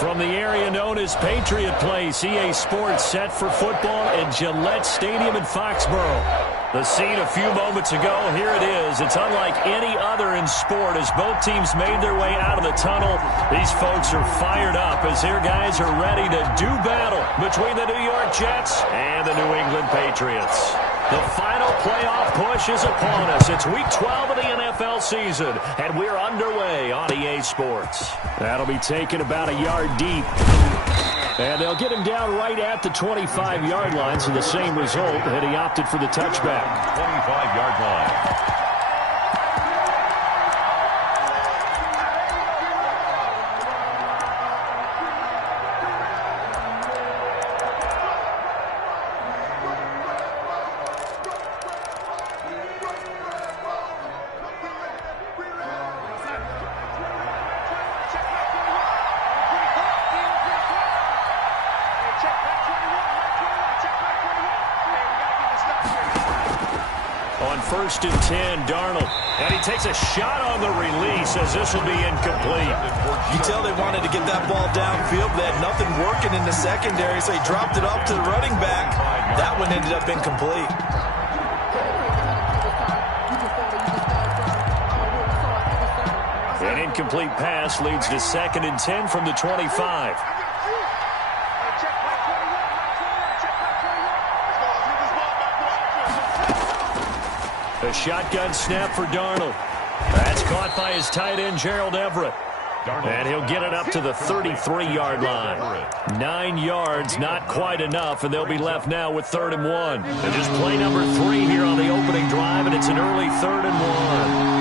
From the area known as Patriot Place, EA Sports set for football at Gillette Stadium in Foxborough. The scene a few moments ago, here it is. It's unlike any other in sport as both teams made their way out of the tunnel. These folks are fired up as their guys are ready to do battle between the New York Jets and the New England Patriots. The final playoff push is upon us. It's Week 12 of the NFL season, and we're underway on EA Sports. That'll be taken about a yard deep. And they'll get him down right at the 25-yard line, so the same result, and he opted for the touchback. 25-yard line. First and 10, Darnold. And he takes a shot on the release as this will be incomplete. You tell they wanted to get that ball downfield. They had nothing working in the secondary, so he dropped it off to the running back. That one ended up incomplete. An incomplete pass leads to 2nd and 10 from the 25. A shotgun snap for Darnold. That's caught by his tight end, Gerald Everett. And he'll get it up to the 33-yard line. 9 yards, not quite enough, and they'll be left now with 3rd and 1. And just play number 3 here on the opening drive, and it's an early 3rd and 1.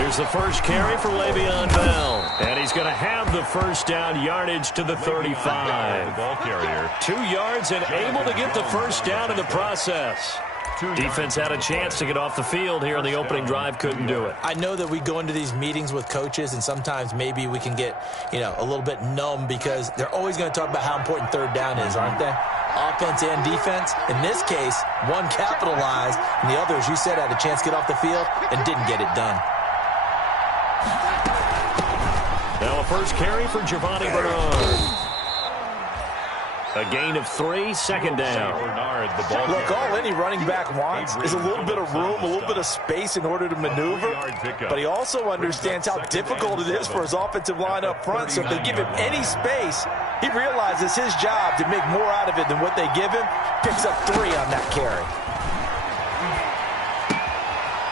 Here's the first carry for Le'Veon Bell. And he's going to have the first down, yardage to the 35. The ball carrier. 2 yards and able to get the first down in the process. Defense had a chance to get off the field here on the opening drive, couldn't do it. I know that we go into these meetings with coaches, and sometimes maybe we can get, a little bit numb because they're always going to talk about how important 3rd down is, aren't they? Offense and defense. In this case, one capitalized, and the other, as you said, had a chance to get off the field and didn't get it done. Now a first carry for Giovanni Bernard. A gain of 3, 2nd down. Look, all any running back wants is a little bit of room, a little bit of space in order to maneuver. But he also understands how difficult it is for his offensive line up front. So if they give him any space, he realizes his job to make more out of it than what they give him. Picks up 3 on that carry.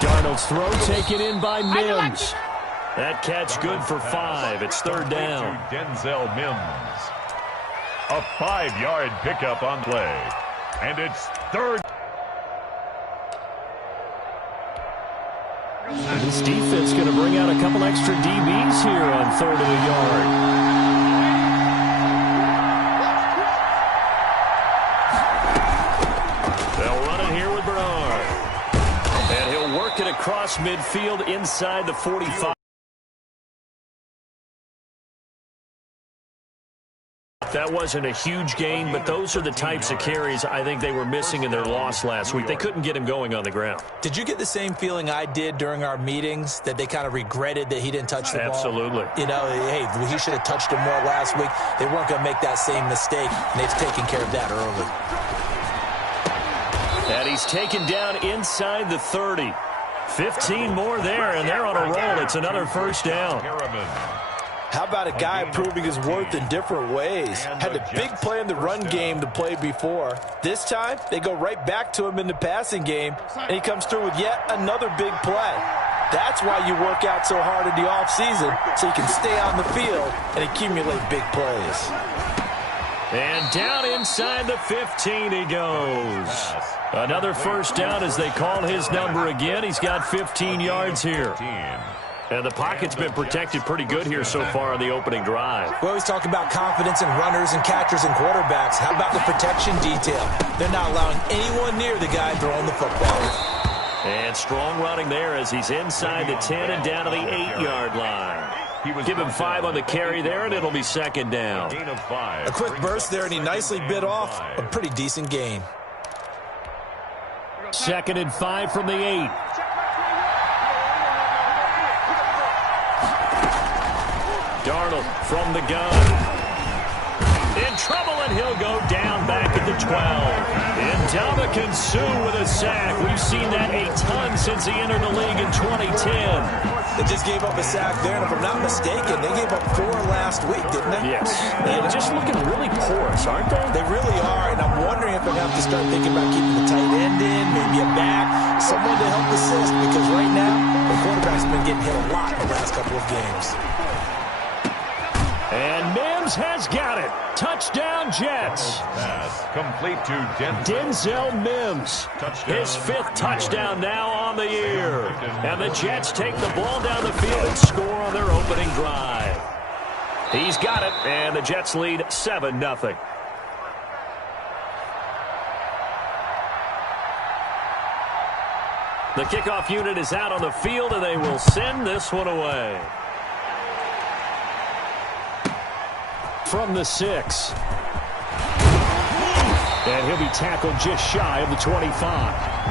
Darnold's throw taken in by Mims. That catch good for 5. It's 3rd down. Denzel Mims. A 5-yard pickup on play. And it's 3rd. This defense going to bring out a couple extra DBs here on 3rd and a yard. They'll run it here with Bernard. And he'll work it across midfield inside the 45. That wasn't a huge gain, but those are the types of carries I think they were missing in their loss last week. They couldn't get him going on the ground. Did you get the same feeling I did during our meetings, that they kind of regretted that he didn't touch the ball? Absolutely. Hey, he should have touched him more last week. They weren't going to make that same mistake, and they've taken care of that early. And he's taken down inside the 30. 15 more there, and they're on a roll. It's another first down. How about a guy proving his worth in different ways? Had a big play in the run game to play before. This time, they go right back to him in the passing game, and he comes through with yet another big play. That's why you work out so hard in the offseason, so you can stay on the field and accumulate big plays. And down inside the 15 he goes. Another first down as they call his number again. He's got 15 yards here. And the pocket's been protected pretty good here so far on the opening drive. We always talk about confidence in runners and catchers and quarterbacks. How about the protection detail? They're not allowing anyone near the guy throwing the football. And strong running there as he's inside the 10 and down to the 8-yard line. Give him 5 on the carry there, and it'll be 2nd down. A quick burst there, and he nicely bit off a pretty decent gain. 2nd and 5 from the 8. Darnold from the gun. In trouble, and he'll go down back at the 12. And Suh with a sack. We've seen that a ton since he entered the league in 2010. They just gave up a sack there, and if I'm not mistaken, they gave up 4 last week, didn't they? Yes. They're just looking really porous, aren't they? They really are, and I'm wondering if they have to start thinking about keeping the tight end in, maybe a back, someone to help assist, because right now, the quarterback's been getting hit a lot in the last couple of games. And Mims has got it. Touchdown, Jets. Pass complete to Denzel Mims. Touchdown. His 5th touchdown now on the year. And the Jets take the ball down the field and score on their opening drive. He's got it, and the Jets lead 7-0. The kickoff unit is out on the field, and they will send this one away. From the 6. And he'll be tackled just shy of the 25.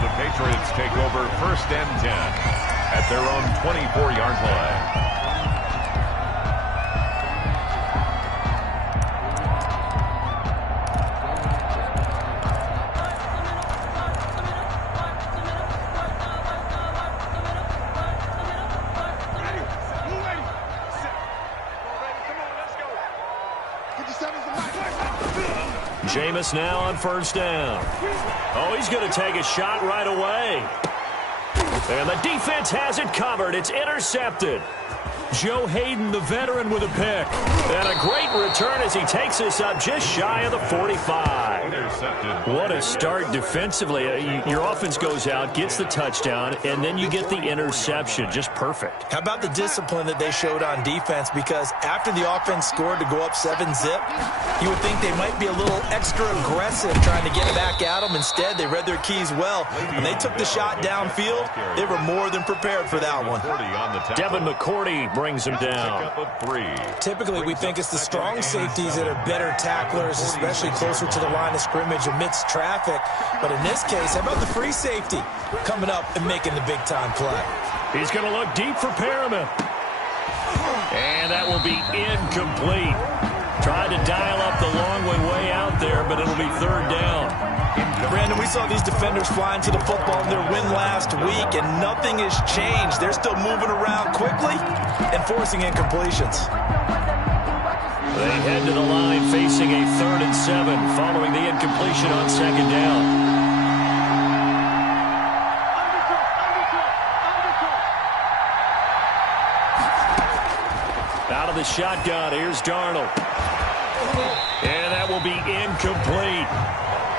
The Patriots take over 1st and 10 at their own 24-yard line. Jameis now on 1st down. Oh, he's going to take a shot right away. And the defense has it covered. It's intercepted. Joe Hayden, the veteran, with a pick. And a great return as he takes us up just shy of the 45. Intercepted. What a start defensively. Your offense goes out, gets the touchdown, and then you get the interception. Just perfect. How about the discipline that they showed on defense? Because after the offense scored to go up 7-zip, you would think they might be a little extra aggressive trying to get back at them. Instead, they read their keys well. When they took the shot downfield, they were more than prepared for that one. Devin McCourty brings him down. Typically, we think it's the strong safeties that are better tacklers, especially closer to the line of scrimmage amidst traffic. But in this case, how about the free safety coming up and making the big-time play? He's going to look deep for Perriman. And that will be incomplete. Tried to dial up the long way out there, but it'll be 3rd down. Brandon, we saw these defenders flying to the football in their win last week, and nothing has changed. They're still moving around quickly and forcing incompletions. They head to the line facing a 3rd and 7 following the incompletion on 2nd down. Out of the shotgun, here's Darnold. And that will be incomplete.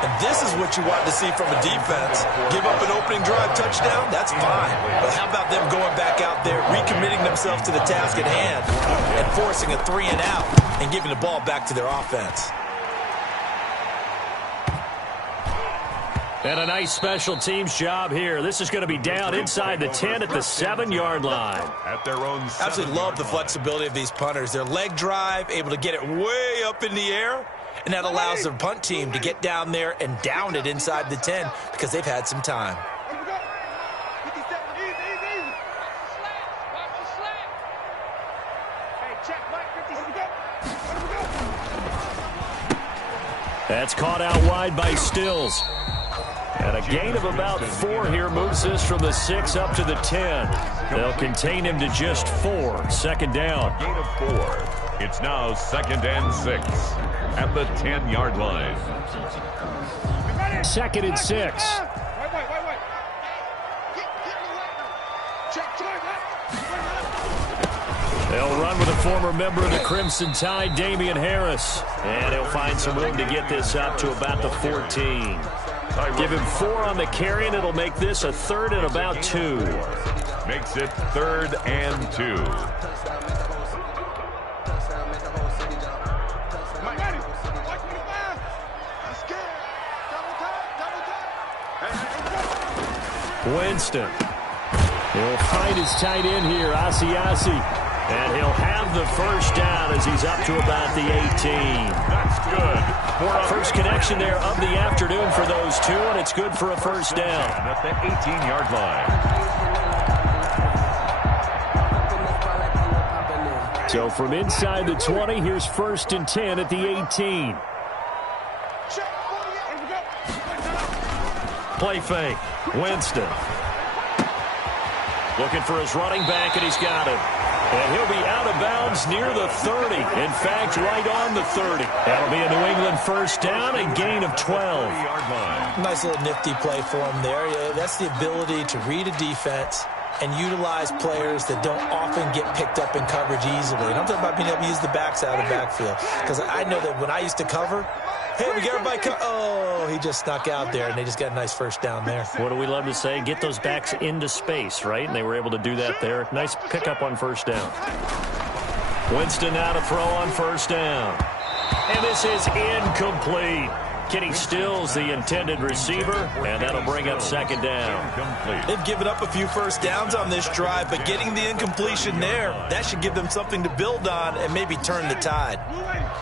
And this is what you want to see from a defense. Give up an opening drive touchdown, that's fine. But how about them going back out there, recommitting themselves to the task at hand, and forcing a 3-and-out and giving the ball back to their offense? And a nice special teams job here. This is going to be down inside the 10 at the 7-yard line. At their own Absolutely love the flexibility of these punters. Their leg drive, able to get it way up in the air, and that allows their punt team to get down there and down it inside the 10 because they've had some time. That's caught out wide by Stills. And a gain of about 4 here moves this from the 6 up to the 10. They'll contain him to just 4. 2nd down. Gain of 4. It's now 2nd and 6 at the 10-yard line. 2nd and 6. They'll run with a former member of the Crimson Tide, Damian Harris. And he'll find some room to get this up to about the 14. Give him 4 on the carry, and it'll make this a 3rd and about 2. Makes it 3rd and 2. Winston. He'll find his tight end here, Asiasi. And he'll have the 1st down as he's up to about the 18. That's good. First connection there of the afternoon for those two, and it's good for a 1st down. At the 18-yard line. So from inside the 20, here's 1st and 10 at the 18. Play fake. Winston. Looking for his running back, and he's got it. And he'll be out of bounds near the 30. In fact, right on the 30. That'll be a New England 1st down, a gain of 12. Nice little nifty play for him there. Yeah, that's the ability to read a defense and utilize players that don't often get picked up in coverage easily. And I'm talking about being able to use the backside of the backfield. Because I know that when I used to cover, hey, we got everybody oh, he just snuck out there, and they just got a nice 1st down there. What do we love to say? Get those backs into space, right? And they were able to do that there. Nice pickup on 1st down. Winston now to throw on 1st down. And this is incomplete. Kenny Stills, the intended receiver, and that'll bring up 2nd down. They've given up a few 1st downs on this drive, but getting the incompletion there, that should give them something to build on and maybe turn the tide.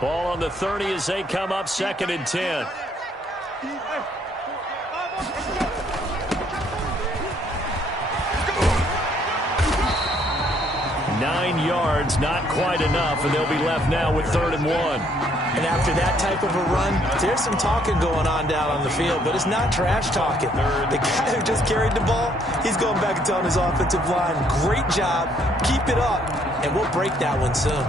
Ball on the 30 as they come up 2nd and 10. Nine yards, not quite enough, and they'll be left now with 3rd and 1. And after that type of a run, there's some talking going on down on the field, but it's not trash talking. The guy who just carried the ball, he's going back and telling his offensive line, great job, keep it up, and we'll break that one soon.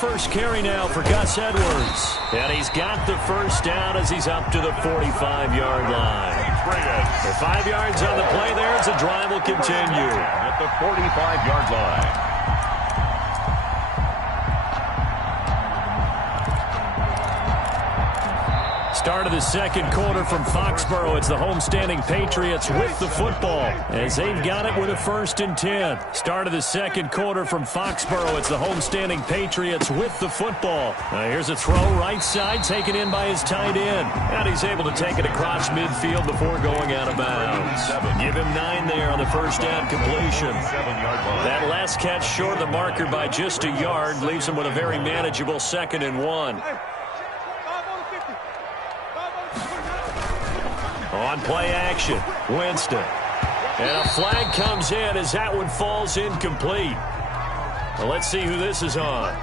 First carry now for Gus Edwards. And he's got the 1st down as he's up to the 45-yard line. The 5 yards on the play there as the drive will continue. At the 45-yard line. Start of the 2nd quarter from Foxborough. It's the homestanding Patriots with the football as they've got it with a 1st and 10. Start of the 2nd quarter from Foxborough. It's the homestanding Patriots with the football. Now here's a throw right side taken in by his tight end. And he's able to take it across midfield before going out of bounds. Give him 9 there on the 1st down completion. That last catch short of the marker by just a yard leaves him with a very manageable 2nd and 1. On play action, Winston. And a flag comes in as that one falls incomplete. Well, let's see who this is on.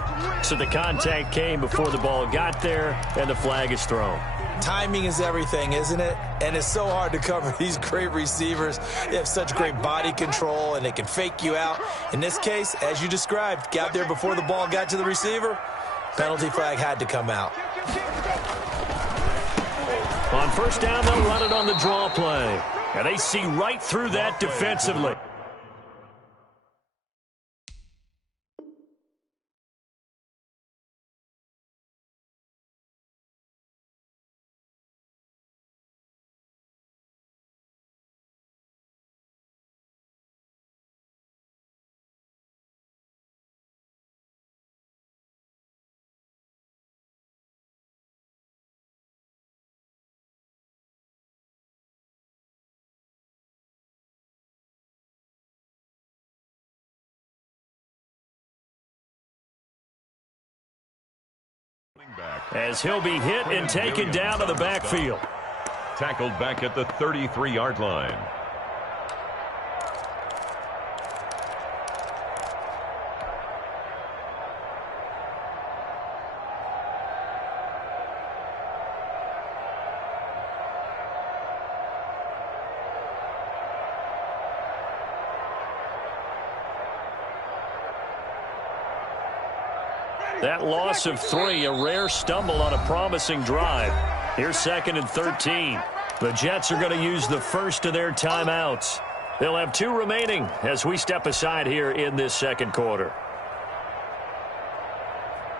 So the contact came before the ball got there, and the flag is thrown. Timing is everything, isn't it? And it's so hard to cover these great receivers. They have such great body control, and they can fake you out. In this case, as you described, got there before the ball got to the receiver. Penalty flag had to come out. On 1st down, they'll run it on the draw play. And they see right through that defensively. As he'll be hit and taken down to the backfield. Tackled back at the 33-yard line. That loss of 3, a rare stumble on a promising drive. Here's 2nd and 13. The Jets are going to use the first of their timeouts. They'll have 2 remaining as we step aside here in this 2nd quarter.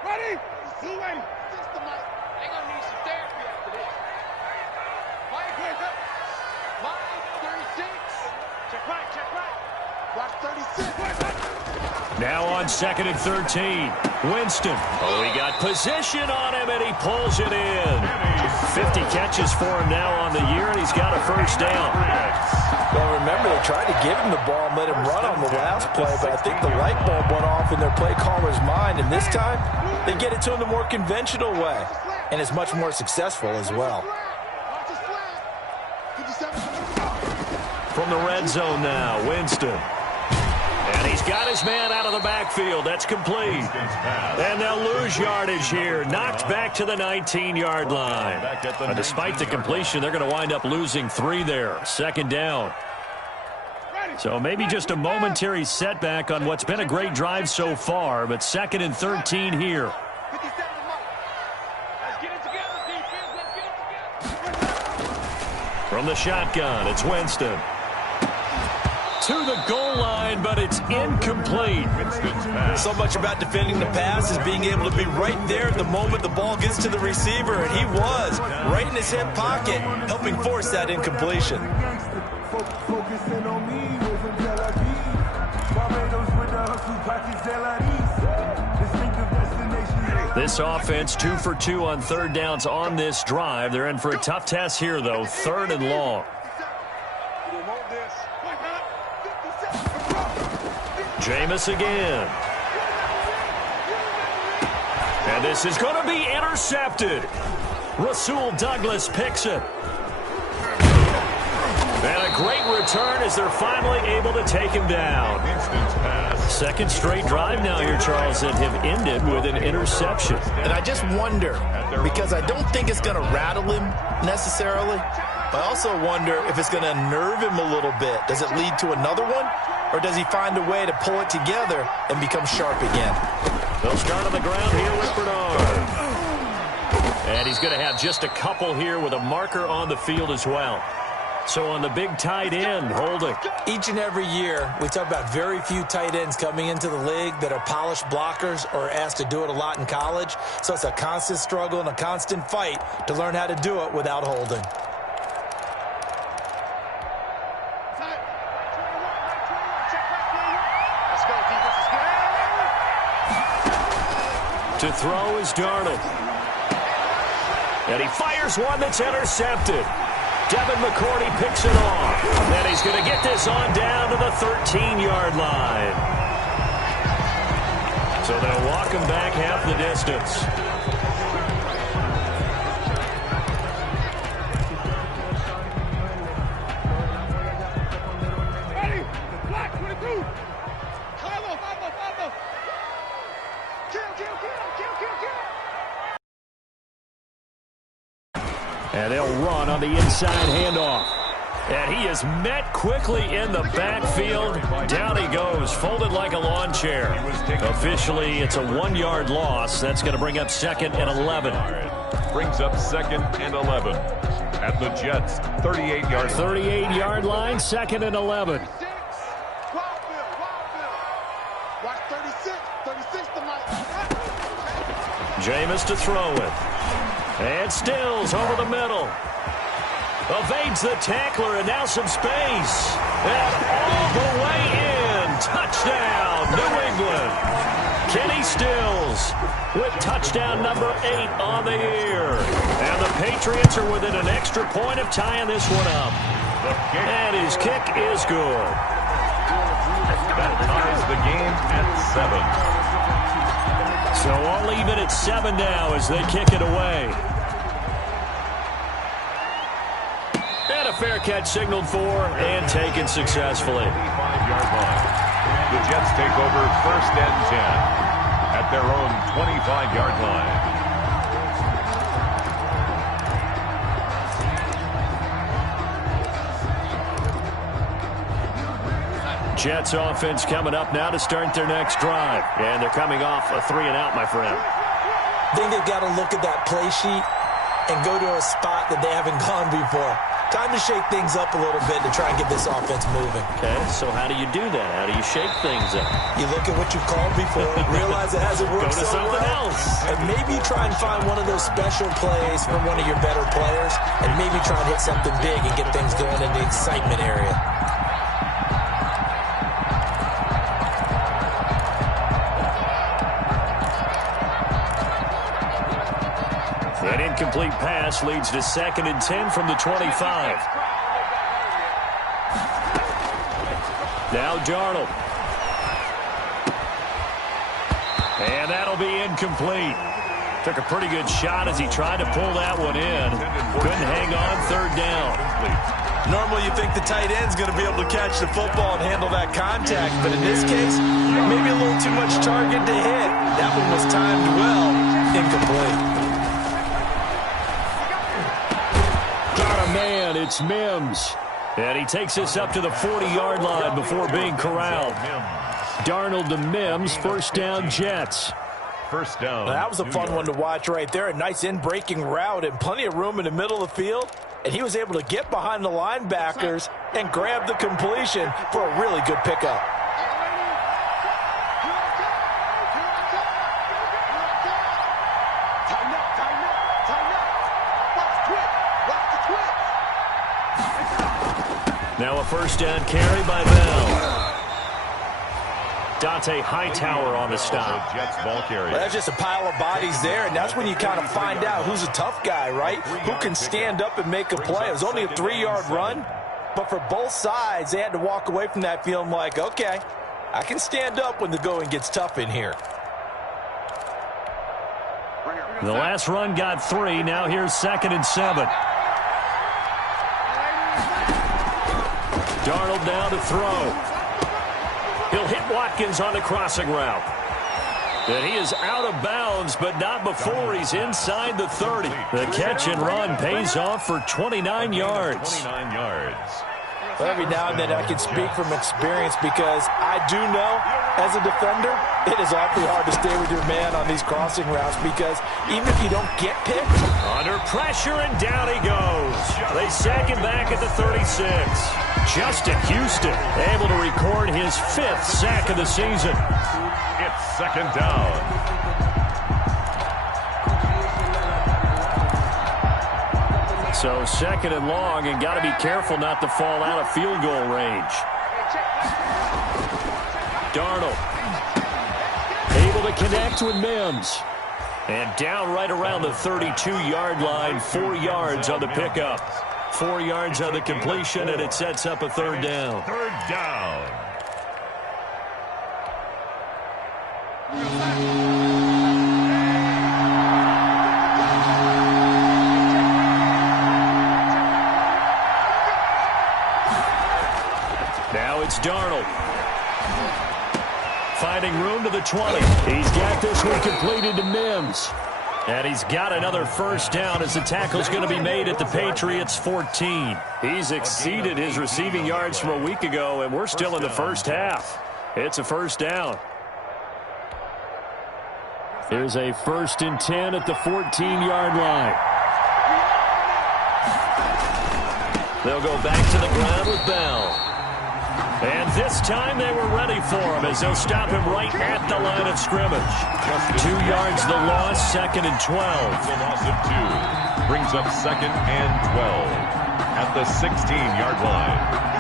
Ready? Ready. System, they're going to need some therapy after this. Mike, wake up. Mike, 36. Check right. Watch 36. Now on 2nd and 13. Winston. Oh, he got position on him, and he pulls it in. 50 catches for him now on the year, and he's got a 1st down. Well, remember, they tried to give him the ball and let him run on the last play, but I think the light bulb went off in their play caller's mind, and this time, they get it to him the more conventional way, and it's much more successful as well. from the red zone now. Winston. And he's got his man out of the backfield. That's complete. And they'll lose yardage here. Knocked back to the 19-yard line. Despite the completion, they're going to wind up losing 3 there. Second down. So maybe just a momentary setback on what's been a great drive so far, but 2nd and 13 here. From the shotgun, it's Winston. To the goal line, but it's incomplete. So much about defending the pass is being able to be right there at the moment the ball gets to the receiver, and he was right in his hip pocket, helping force that incompletion. This offense 2 for 2 on 3rd downs on this drive. They're in for a tough test here, though. 3rd and long. Jameis again. And this is going to be intercepted. Rasul Douglas picks it. And a great return as they're finally able to take him down. 2nd straight drive now here, Charles, that have ended with an interception. And I just wonder, because I don't think it's going to rattle him necessarily, I also wonder if it's going to nerve him a little bit. Does it lead to another one? Or does he find a way to pull it together and become sharp again? They'll start on the ground here with Bernard. And he's going to have just a couple here with a marker on the field as well. So on the big tight end, holding. Each and every year, we talk about very few tight ends coming into the league that are polished blockers or asked to do it a lot in college. So it's a constant struggle and a constant fight to learn how to do it without holding. To throw is Darnold. And he fires one that's intercepted. Devin McCourty picks it off. And he's going to get this on down to the 13-yard line. So they'll walk him back half the distance. And they'll run on the inside handoff. And he is met quickly in the backfield. Down he goes, folded like a lawn chair. Officially, it's a 1-yard loss. That's going to bring up 2nd and 11. Brings up 2nd and 11. At the Jets, 38-yard line. 38-yard line, 2nd and 11. Jameis to throw it. And Stills over the middle. Evades the tackler, and now some space. And all the way in. Touchdown, New England. Kenny Stills with touchdown number 8 on the year. And the Patriots are within an extra point of tying this one up. And his kick is good. That ties the game at 7. So all even at 7 now as they kick it away. And a fair catch signaled for and taken successfully. 25-yard line. The Jets take over 1st and 10 at their own 25-yard line. Jets offense coming up now to start their next drive. And they're coming off a 3-and-out, my friend. I think they've got to look at that play sheet and go to a spot that they haven't gone before. Time to shake things up a little bit to try and get this offense moving. Okay, so how do you do that? How do you shake things up? You look at what you've called before, realize it hasn't worked Go to so something well, else. and maybe try and find one of those special plays from one of your better players, and maybe try and hit something big and get things going in the excitement area. That incomplete pass leads to 2nd and 10 from the 25. Now Darnold. And that'll be incomplete. Took a pretty good shot as he tried to pull that one in. Couldn't hang on 3rd down. Normally you think the tight end's going to be able to catch the football and handle that contact, but in this case, maybe a little too much target to hit. That one was timed well, incomplete. Got a man, it's Mims. And he takes us up to the 40-yard line before being corralled. Darnold to Mims, first down Jets. First down. That was a fun one to watch right there. A nice in-breaking route and plenty of room in the middle of the field. And he was able to get behind the linebackers and grab the completion for a really good pickup. Now a first down carry by Bell. Dante Hightower on the stop. Jets ball carrier. Well, that's just a pile of bodies there, and that's when you kind of find out who's a tough guy, right? Who can stand up and make a play. It was only a 3-yard run, but for both sides, they had to walk away from that feeling like, okay, I can stand up when the going gets tough in here. The last run got 3. Now here's 2nd and 7. Darnold down to throw. He'll hit Watkins on the crossing route. And he is out of bounds, but not before he's inside the 30. The catch and run pays off for 29 yards. 29 yards. Well, every now and then I can speak from experience because I do know, as a defender, it is awfully hard to stay with your man on these crossing routes because even if you don't get picked. Under pressure, and down he goes. They sack him back at the 36. Justin Houston able to record his 5th sack of the season. It's 2nd down. So 2nd and long, and got to be careful not to fall out of field goal range. Darnold able to connect with Mims. And down right around the 32-yard line, 4 yards on the pickup. 4 yards on the completion, and it sets up a 3rd down. 3rd down. Now it's Darnold. Finding room to the 20. He's got this one completed to Mims. And he's got another first down as the tackle's going to be made at the Patriots' 14. He's exceeded his receiving yards from a week ago, and we're still in the first half. It's a first down. Here's a 1st and 10 at the 14-yard line. They'll go back to the ground with Bell. And this time they were ready for him as they'll stop him right at the line of scrimmage. 2 yards the loss, 2nd and 12. The loss of 2 brings up 2nd and 12 at the 16-yard line.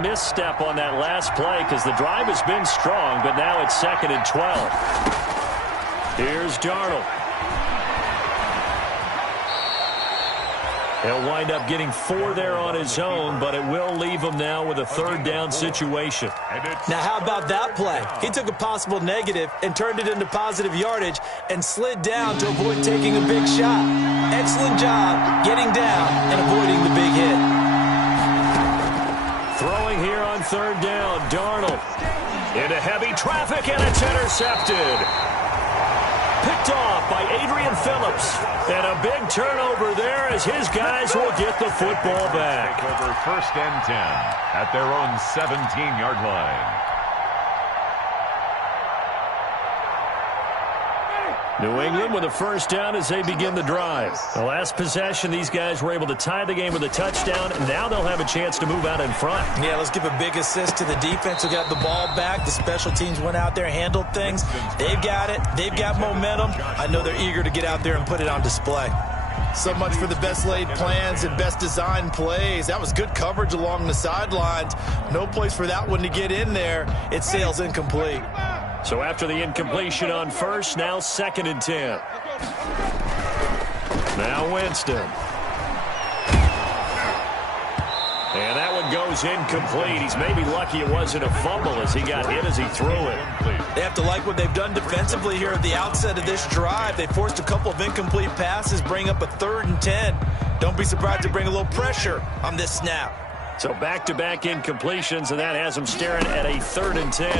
Misstep on that last play because the drive has been strong, but now it's 2nd and 12. Here's Darnold. He'll wind up getting 4 there on his own, but it will leave him now with a 3rd down situation. Now, how about that play? He took a possible negative and turned it into positive yardage and slid down to avoid taking a big shot. Excellent job getting down and avoiding the big hit. Throwing here on 3rd down, Darnold into heavy traffic, and it's intercepted. Picked off by Adrian Phillips. And a big turnover there as his guys will get the football back. Over 1st and 10 at their own 17-yard line. New England with a first down as they begin the drive. The last possession, these guys were able to tie the game with a touchdown, and now they'll have a chance to move out in front. Yeah, let's give a big assist to the defense who got the ball back. The special teams went out there, handled things. They've got it. They've got momentum. I know they're eager to get out there and put it on display. So much for the best laid plans and best designed plays. That was good coverage along the sidelines. No place for that one to get in there. It sails incomplete. So after the incompletion on first, now 2nd and 10. Now Winston. And that one one goes incomplete. He's maybe lucky it wasn't a fumble as he got hit as he threw it. They have to like what they've done defensively here at the outset of this drive. They forced a couple of incomplete passes, bring up a 3rd and 10. Don't be surprised to bring a little pressure on this snap. So back-to-back incompletions, and that has him staring at a 3rd and 10.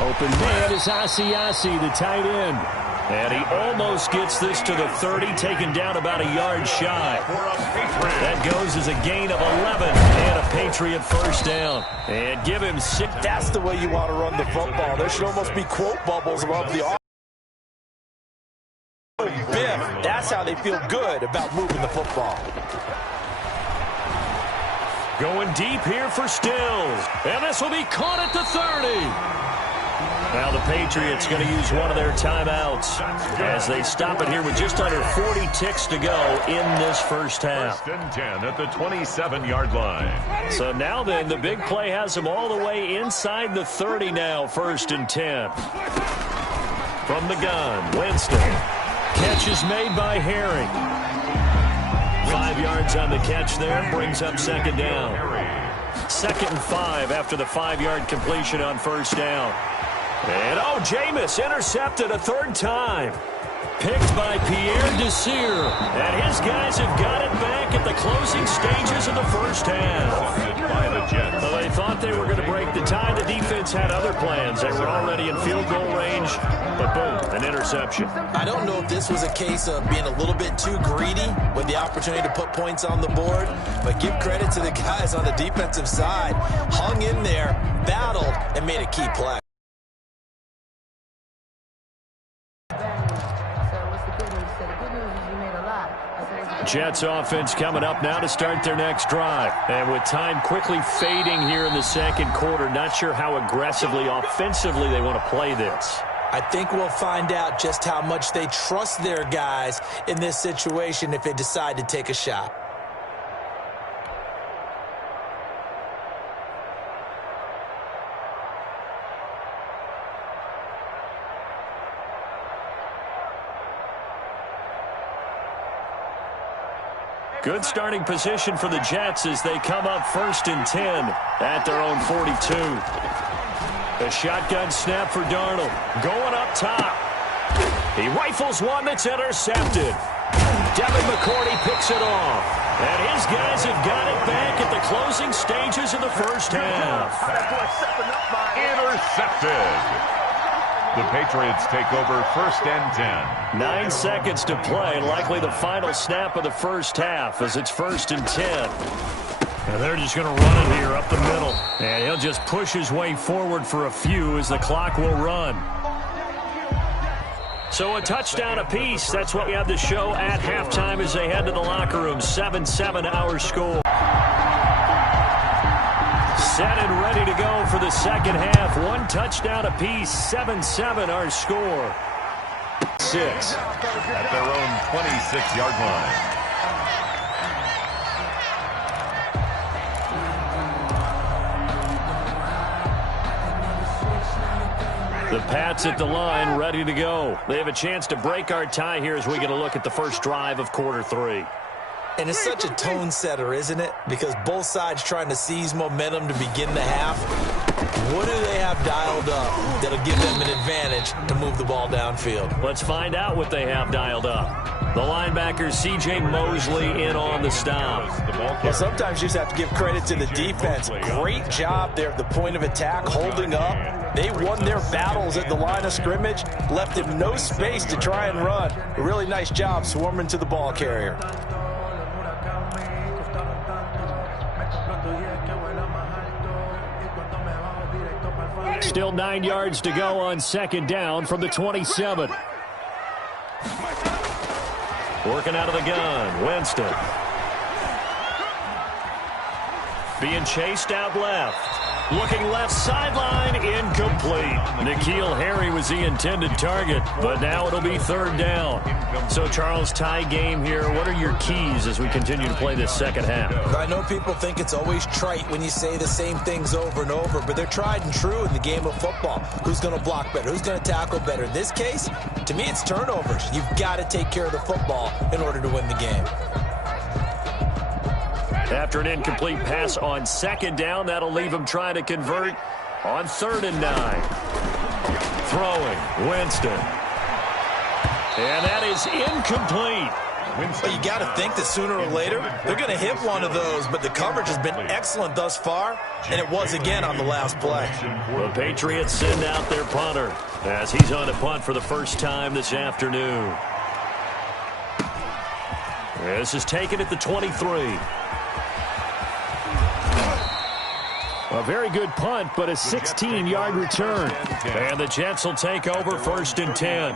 Open man is Asiasi, the tight end. And he almost gets this to the 30, taken down about a yard shy. That goes as a gain of 11 and a Patriot first down. And give him 6. That's the way you want to run the football. There should almost be quote bubbles above the Biff. That's how they feel good about moving the football. Going deep here for Stills. And this will be caught at the 30. Now the Patriots going to use one of their timeouts as they stop it here with just under 40 ticks to go in this first half. 1st and 10 at the 27-yard line. So now then, the big play has them all the way inside the 30 now, 1st and 10. From the gun, Winston. Catch is made by Herring. 5 yards on the catch there, brings up 2nd down. 2nd and 5 after the 5-yard completion on 1st down. And, Jameis intercepted a 3rd time. Picked by Pierre Desir. And his guys have got it back at the closing stages of the first half. Well, they thought they were going to break the tie. The defense had other plans. They were already in field goal range. But boom, an interception. I don't know if this was a case of being a little bit too greedy with the opportunity to put points on the board. But give credit to the guys on the defensive side. Hung in there, battled, and made a key play. Jets offense coming up now to start their next drive. And with time quickly fading here in the 2nd quarter, not sure how aggressively, offensively they want to play this. I think we'll find out just how much they trust their guys in this situation if they decide to take a shot. Good starting position for the Jets as they come up 1st and 10 at their own 42. A shotgun snap for Darnold. Going up top. He rifles one that's intercepted. Devin McCourty picks it off. And his guys have got it back at the closing stages of the first half. Intercepted. The Patriots take over 1st and 10. 9 seconds to play, likely the final snap of the first half as it's 1st and 10. And they're just going to run it here up the middle. And he'll just push his way forward for a few as the clock will run. So a touchdown apiece. That's what we have to show at halftime as they head to the locker room. 7-7 our score. Set and ready to go for the second half. 1 touchdown apiece. 7-7 our score. 6. At their own 26-yard line. The Pats at the line, ready to go. They have a chance to break our tie here as we get a look at the first drive of quarter 3. And it's such a tone setter, isn't it? Because both sides trying to seize momentum to begin the half. What do they have dialed up that'll give them an advantage to move the ball downfield? Let's find out what they have dialed up. The linebacker, C.J. Mosley, in on the stop. Well, sometimes you just have to give credit to the defense. Great job there at the point of attack, holding up. They won their battles at the line of scrimmage, left him no space to try and run. A really nice job swarming to the ball carrier. Still 9 yards to go on second down from the 27. Working out of the gun, Winston. Being chased out left. Looking left sideline, incomplete. N'Keal Harry was the intended target, but now it'll be third down. So, Charles, tie game here. What are your keys as we continue to play this second half? I know people think it's always trite when you say the same things over and over, but they're tried and true in the game of football. Who's going to block better? Who's going to tackle better? In this case, to me, it's turnovers. You've got to take care of the football in order to win the game. After an incomplete pass on second down, that'll leave him trying to convert on 3rd and 9. Throwing, Winston. And that is incomplete. Well, you got to think that sooner or later they're going to hit one of those, but the coverage has been excellent thus far, and it was again on the last play. The Patriots send out their punter as he's on to punt for the first time this afternoon. This is taken at the 23. A very good punt, but a 16-yard return. And the Jets will take over 1st and 10.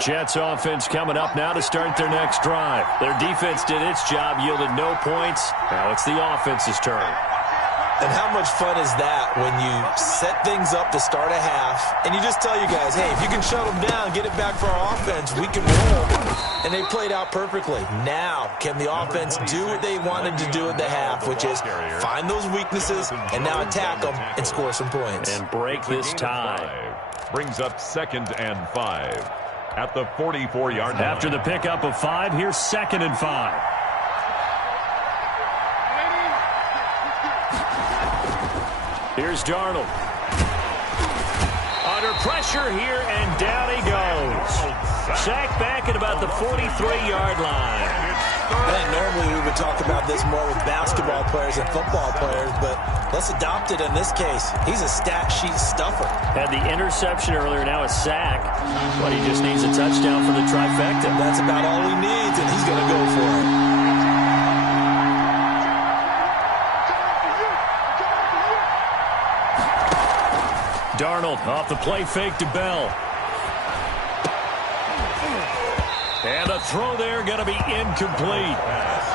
Jets offense coming up now to start their next drive. Their defense did its job, yielded no points. Now it's the offense's turn. And how much fun is that when you set things up to start a half, and you just tell you guys, hey, if you can shut them down, get it back for our offense, we can roll. And they played out perfectly. Now, can the offense do what they wanted to do at the half, which is find those weaknesses and now attack them and score some points. And break this tie. Brings up 2nd and 5 at the 44-yard line. After the pickup of 5, here's 2nd and 5. Here's Darnold. Under pressure here, and down he goes. Sacked back at about the 43-yard line. I think normally we would talk about this more with basketball players and football players, but let's adopt it in this case. He's a stat sheet stuffer. Had the interception earlier, now a sack. But he just needs a touchdown for the trifecta. That's about all he needs, and he's going to go for it. Darnold off the play fake to Bell. And a throw there going to be incomplete.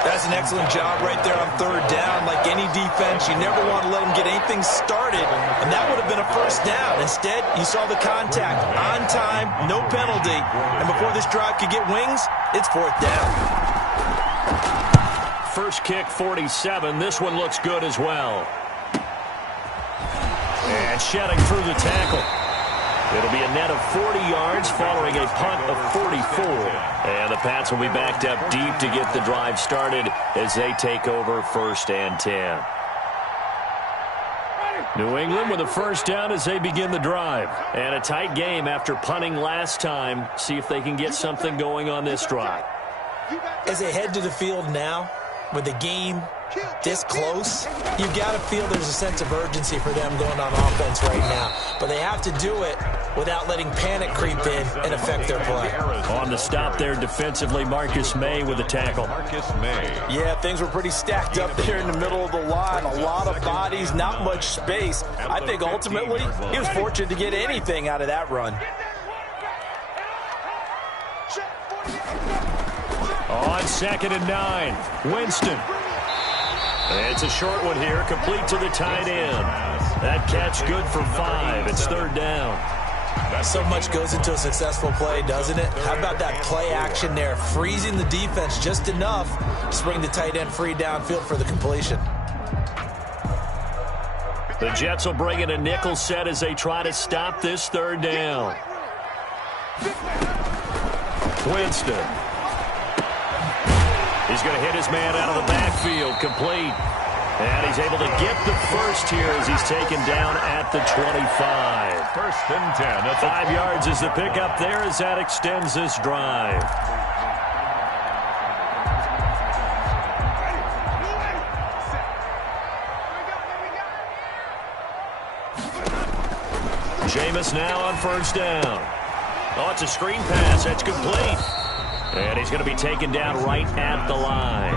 That's an excellent job right there on 3rd down. Like any defense, you never want to let them get anything started, and that would have been a 1st down. Instead, you saw the contact on time, no penalty, and before this drive could get wings, it's 4th down. First kick, 47. This one looks good as well. And shedding through the tackle. It'll be a net of 40 yards following a punt of 44. And the Pats will be backed up deep to get the drive started as they take over 1st and 10. New England with a 1st down as they begin the drive. And a tight game after punting last time. See if they can get something going on this drive. As they head to the field now, with the game this close, you've got to feel there's a sense of urgency for them going on offense right now. But they have to do it without letting panic creep in and affect their play. On the stop there defensively, Marcus May with the tackle. Yeah, things were pretty stacked up there in the middle of the line. A lot of bodies, not much space. I think ultimately he was fortunate to get anything out of that run. On 2nd and 9, Winston. It's a short one here, complete to the tight end. That catch good for 5. It's 3rd down. So much goes into a successful play, doesn't it? How about that play action there, freezing the defense just enough to bring the tight end free downfield for the completion. The Jets will bring in a nickel set as they try to stop this 3rd down. Winston. He's going to hit his man out of the backfield, complete. And he's able to get the first here as he's taken down at the 25. 1st and 10. That's 5 yards is the pickup there as that extends this drive. Jameis now on 1st down. Oh, it's a screen pass. That's complete. And he's going to be taken down right at the line.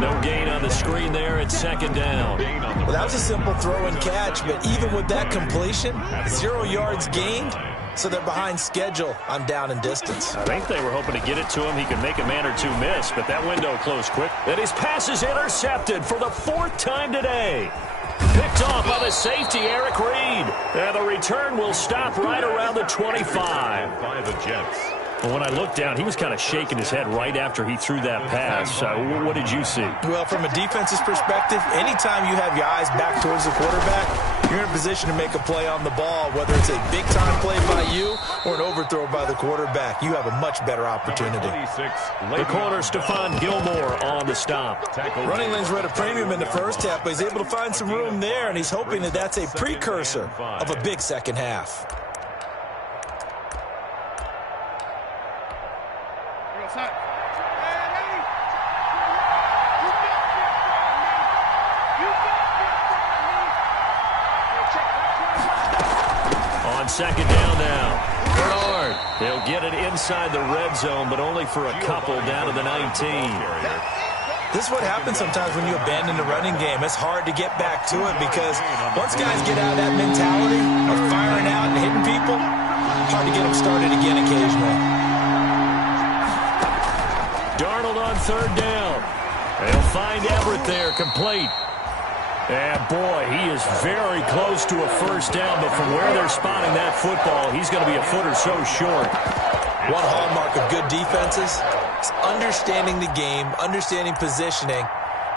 No gain on the screen there. It's 2nd down. Well, that was a simple throw and catch, but even with that completion, 0 yards gained, so they're behind schedule on down and distance. I think they were hoping to get it to him. He could make a man or two miss, but that window closed quick. And his pass is intercepted for the 4th time today. Picked off by the safety, Eric Reed. And the return will stop right around the 25. by the Jets. Well, when I looked down, he was kind of shaking his head right after he threw that pass. What did you see? Well, from a defense's perspective, anytime you have your eyes back towards the quarterback, you're in a position to make a play on the ball, whether it's a big-time play by you or an overthrow by the quarterback, you have a much better opportunity. The corner, Stephon Gilmore, on the stop. Running lanes were at a premium in the first half, but he's able to find some room there, and he's hoping that that's a precursor of a big second half. On second down now, Bernard. He'll get it inside the red zone, but only for a couple down to the 19. This is what happens sometimes when you abandon the running game. It's hard to get back to it because once guys get out of that mentality of firing out and hitting people, hard to get them started again occasionally. Darnold on third down. They'll find Everett there, complete. And boy, he is very close to a first down, but from where they're spotting that football, he's going to be a foot or so short. One hallmark of good defenses is understanding the game, understanding positioning,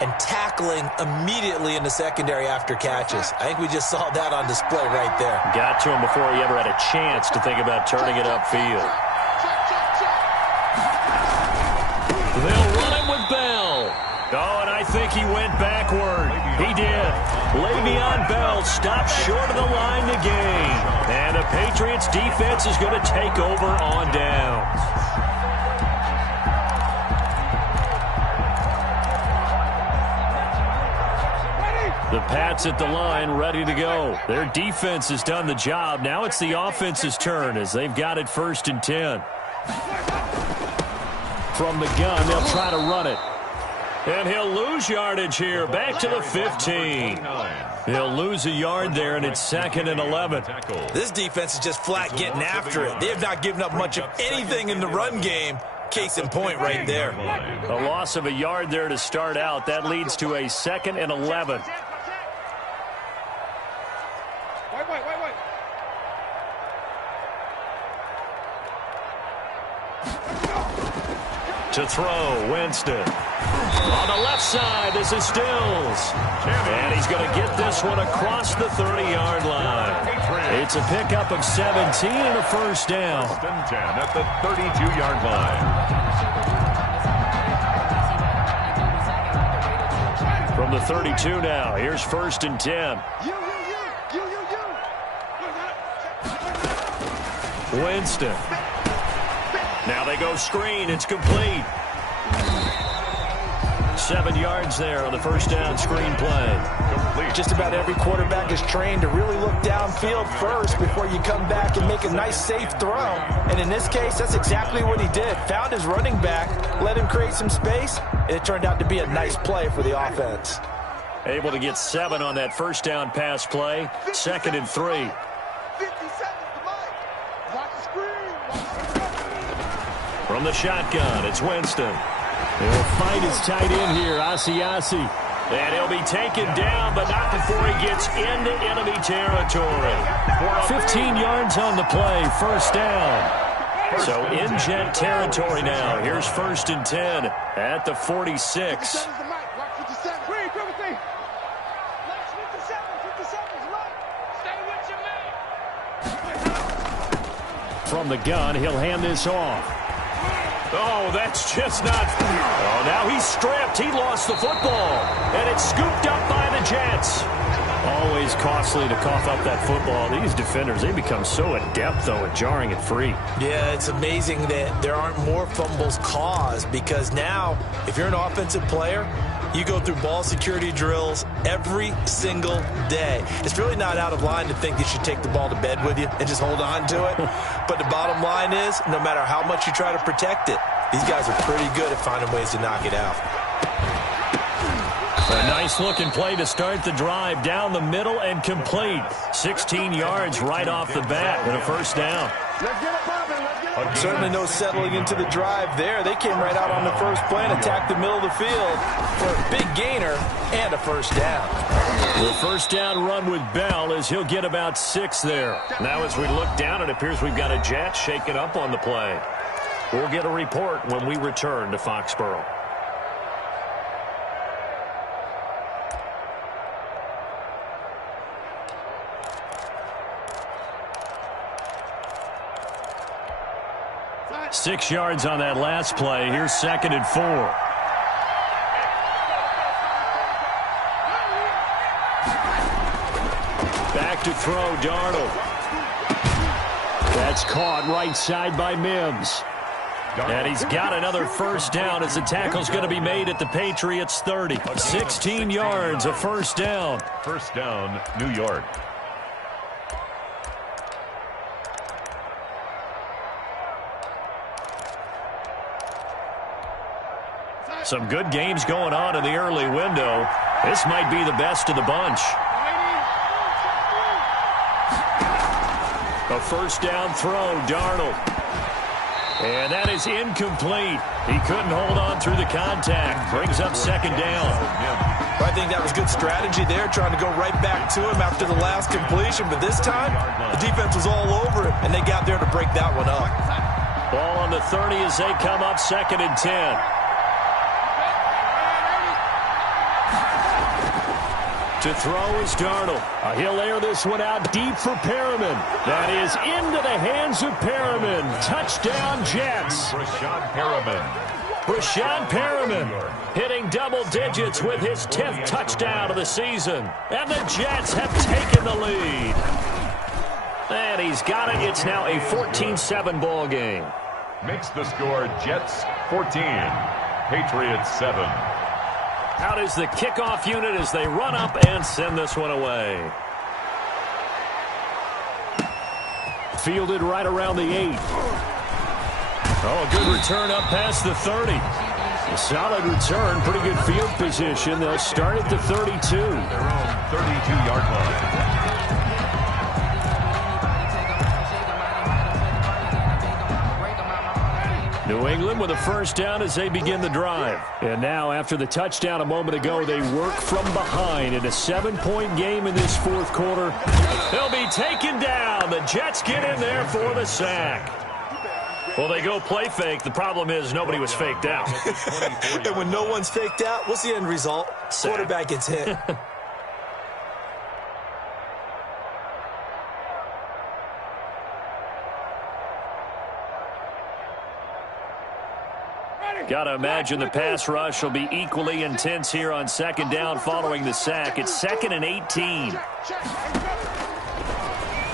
and tackling immediately in the secondary after catches. I think we just saw that on display right there. Got to him before he ever had a chance to think about turning it upfield. They'll run it with Bell. Oh, and I think he went backward. He did. Le'Veon Bell stopped short of the line to gain. And the Patriots defense is going to take over on downs. The Pats at the line, ready to go. Their defense has done the job. Now it's the offense's turn as they've got it 1st and 10. From the gun, they'll try to run it. And he'll lose yardage here, back to the 15. He'll lose a yard there, and it's 2nd and 11. This defense is just flat getting after it. They have not given up much of anything in the run game. Case in point right there. A loss of a yard there to start out. That leads to a 2nd and 11. To throw, Winston. On the left side, this is Stills. And he's going to get this one across the 30-yard line. It's a pickup of 17 and a first down. 1st and 10 at the 32-yard line. From the 32 now, here's 1st and 10. Winston. Now they go screen. It's complete. 7 yards there on the first down screen play. Just about every quarterback is trained to really look downfield first before you come back and make a nice, safe throw. And in this case, that's exactly what he did. Found his running back, let him create some space, and it turned out to be a nice play for the offense. Able to get 7 on that first down pass play. 2nd and 3. From the shotgun, it's Winston. He'll fight his tight end here, Asiasi. And he'll be taken down, but not before he gets into enemy territory. 15 yards on the play, first down. So in Jet territory now. Here's 1st and 10 at the 46. From the gun, he'll hand this off. Oh, that's just not... Oh, now he's stripped. He lost the football. And it's scooped up by the Jets. Always costly to cough up that football. These defenders, they become so adept, though, at jarring it free. Yeah, it's amazing that there aren't more fumbles caused because now, if you're an offensive player, you go through ball security drills every single day. It's really not out of line to think you should take the ball to bed with you and just hold on to it. But the bottom line is, no matter how much you try to protect it, these guys are pretty good at finding ways to knock it out. A nice-looking play to start the drive down the middle and complete. 16 yards right off the bat and a first down. Certainly no settling into the drive there. They came right out on the first play and attacked the middle of the field for a big gainer and a first down. The first down run with Bell as he'll get about 6 there. Now as we look down, it appears we've got a Jet shaking up on the play. We'll get a report when we return to Foxborough. 6 yards on that last play. Here's 2nd and 4. Back to throw, Darnold. That's caught right side by Mims. And he's got another first down as the tackle's going to be made at the Patriots' 30. 16 yards, a first down. First down, New York. Some good games going on in the early window. This might be the best of the bunch. A first down throw, Darnold. And that is incomplete. He couldn't hold on through the contact. Brings up 2nd down. I think that was good strategy there, trying to go right back to him after the last completion. But this time, the defense was all over him, and they got there to break that one up. Ball on the 30 as they come up 2nd and 10. To throw is Darnold. He'll air this one out deep for Perriman. That is into the hands of Perriman. Touchdown, Jets. Brashad Perriman hitting double digits with his 10th touchdown of the season. And the Jets have taken the lead. And he's got it. It's now a 14-7 ball game. Makes the score Jets 14, Patriots 7. Out is the kickoff unit as they run up and send this one away. Fielded right around the 8. Oh, a good return up past the 30. A solid return, pretty good field position. They'll start at the 32. Their own 32-yard line. New England with a first down as they begin the drive. And now, after the touchdown a moment ago, they work from behind in a 7-point game in this 4th quarter. They'll be taken down. The Jets get in there for the sack. Well, they go play fake. The problem is nobody was faked out. And when no one's faked out, what's the end result? Sack. Quarterback gets hit. Got to imagine the pass rush will be equally intense here on 2nd down following the sack. It's 2nd and 18.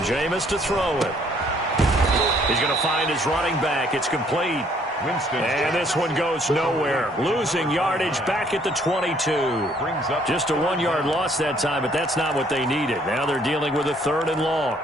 Jameis to throw it. He's going to find his running back. It's complete. Winston. And this one goes nowhere. Losing yardage back at the 22. Just a 1-yard loss that time, but that's not what they needed. Now they're dealing with a 3rd and long.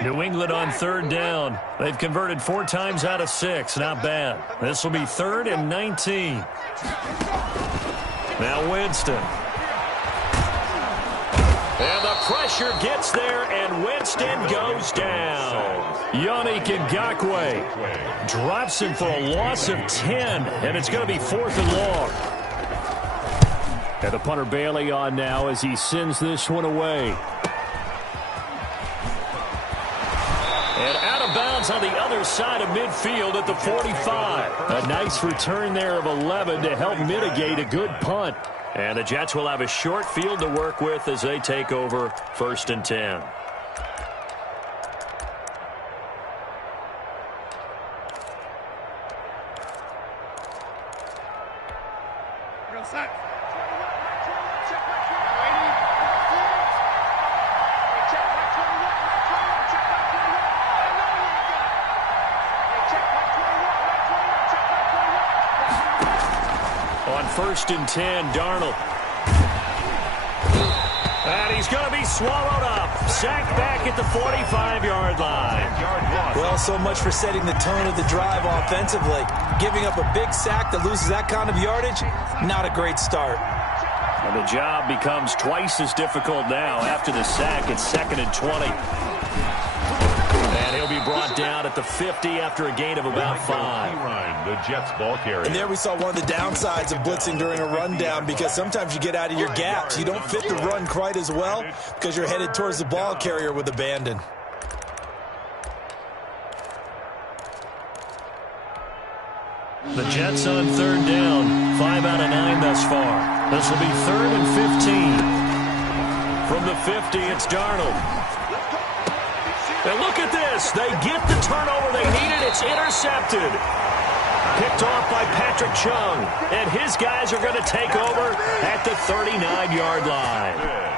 New England on 3rd down. They've converted 4 times out of 6. Not bad. This will be 3rd and 19. Now Winston. And the pressure gets there, and Winston goes down. Yannick Ngakoue drops him for a loss of 10, and it's going to be 4th and long. And the punter Bailey on now as he sends this one away. And out of bounds on the other side of midfield at the 45. A nice return there of 11 to help mitigate a good punt. And the Jets will have a short field to work with as they take over 1st and 10. On 1st and 10, Darnold. And he's going to be swallowed up. Sacked back at the 45-yard line. Well, so much for setting the tone of the drive offensively. Giving up a big sack that loses that kind of yardage, not a great start. And the job becomes twice as difficult now after the sack. It's 2nd and 20. And he'll be brought down at the 50 after a gain of about 5. The Jets ball carrier. And there we saw one of the downsides of blitzing during a rundown, because sometimes you get out of your gaps. You don't fit the run quite as well because you're headed towards the ball carrier with abandon. The Jets on third down, 5 out of 9 thus far. This will be 3rd and 15. From the 50, it's Darnold. And look at this. They get the turnover they needed. It's intercepted. Picked off by Patrick Chung. And his guys are going to take over at the 39-yard line.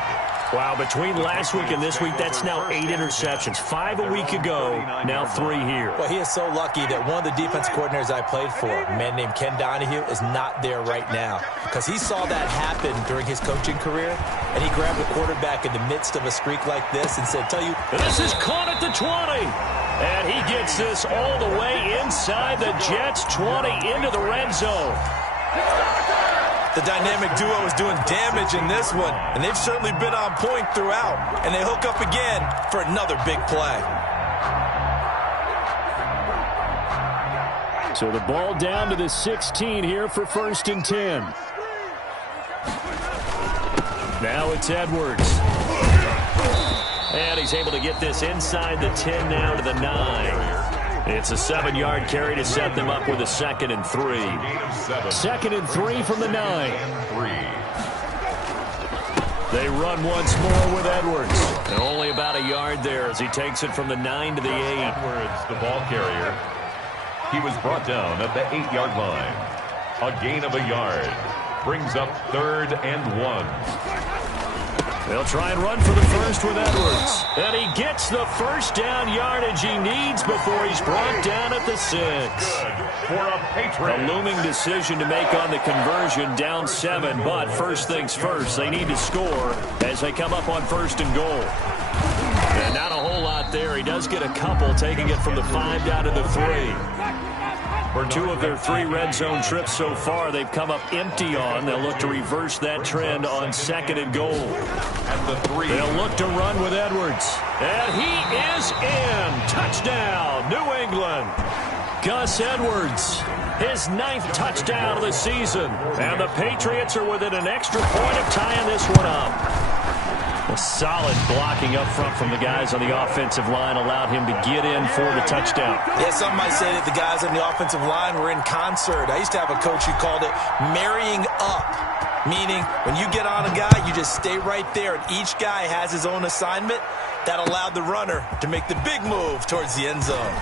Wow, between last week and this week, that's now 8 interceptions. 5 a week ago, now 3 here. Well, he is so lucky that one of the defense coordinators I played for, a man named Ken Donahue, is not there right now. Because he saw that happen during his coaching career, and he grabbed the quarterback in the midst of a streak like this and said, This is caught at the 20. And he gets this all the way inside the Jets' 20 into the red zone. The dynamic duo is doing damage in this one, and they've certainly been on point throughout. And they hook up again for another big play. So the ball down to the 16 here for 1st and 10. Now it's Edwards. And he's able to get this inside the 10 now to the 9. It's a 7-yard carry to set them up with a 2nd and 3. 2nd and 3 from the 9. They run once more with Edwards. And only about a yard there as he takes it from the 9 to the 8. Edwards, the ball carrier. He was brought down at the 8-yard line. A gain of a yard. Brings up 3rd and 1. They'll try and run for the first with Edwards. And he gets the first down yardage he needs before he's brought down at the 6. For a Patriot. A looming decision to make on the conversion, down 7. But first things first, they need to score as they come up on 1st and goal. And not a whole lot there. He does get a couple, taking it from the 5 down to the 3. For 2 of their 3 red zone trips so far, they've come up empty on. They'll look to reverse that trend on 2nd and goal. At the 3. They'll look to run with Edwards. And he is in. Touchdown, New England. Gus Edwards, his 9th touchdown of the season. And the Patriots are within an extra point of tying this one up. A solid blocking up front from the guys on the offensive line allowed him to get in for the touchdown. Yeah, some might say that the guys on the offensive line were in concert. I used to have a coach who called it marrying up, meaning when you get on a guy, you just stay right there, and each guy has his own assignment. That allowed the runner to make the big move towards the end zone.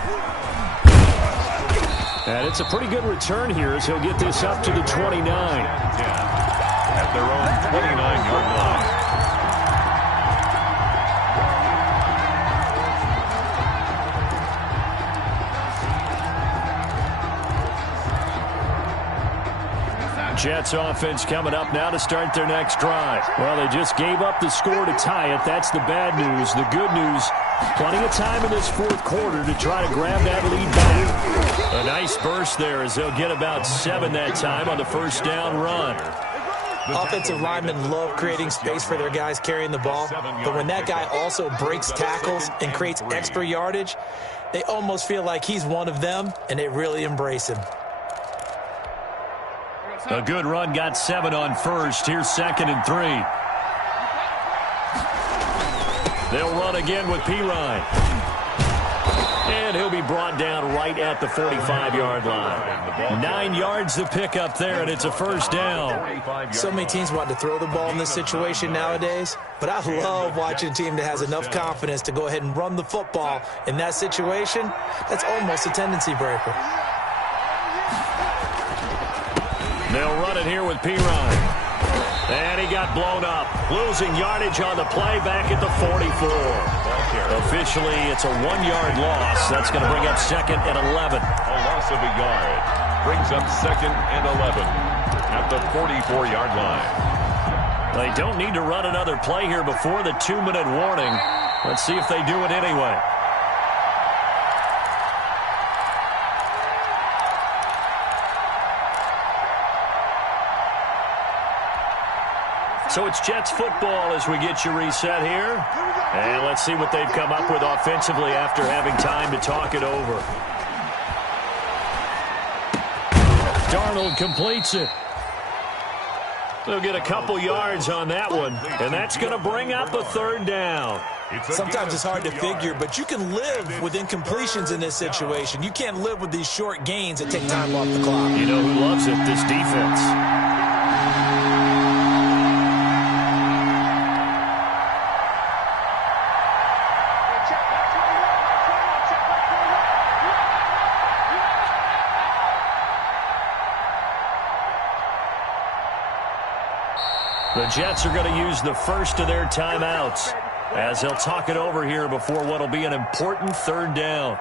And it's a pretty good return here as he'll get this up to the 29. At their own 29-yard line. Jets offense coming up now to start their next drive. Well, they just gave up the score to tie it. That's the bad news. The good news, plenty of time in this 4th quarter to try to grab that lead back. A nice burst there as they'll get about 7 that time on the 1st down run. Offensive linemen love creating space for their guys carrying the ball, but when that guy also breaks tackles and creates extra yardage, they almost feel like he's one of them, and they really embrace him. A good run got 7 on 1st. Here's 2nd and 3. They'll run again with Pirine. And he'll be brought down right at the 45-yard line. 9 yards to pick up there, and it's a 1st down. So many teams want to throw the ball in this situation nowadays, but I love watching a team that has enough confidence to go ahead and run the football in that situation. That's almost a tendency breaker. They'll run it here with Pirine. And he got blown up. Losing yardage on the play back at the 44. Officially, it's a 1-yard loss. That's going to bring up 2nd and 11. A loss of a yard. Brings up 2nd and 11 at the 44-yard line. They don't need to run another play here before the 2-minute warning. Let's see if they do it anyway. So it's Jets football as we get you reset here. And let's see what they've come up with offensively after having time to talk it over. Darnold completes it. They'll get a couple yards on that one. And that's going to bring up a 3rd down. Sometimes it's hard to figure, but you can live with incompletions in this situation. You can't live with these short gains that take time off the clock. You know who loves it? This defense. The Jets are going to use the first of their timeouts as they'll talk it over here before what will be an important third down.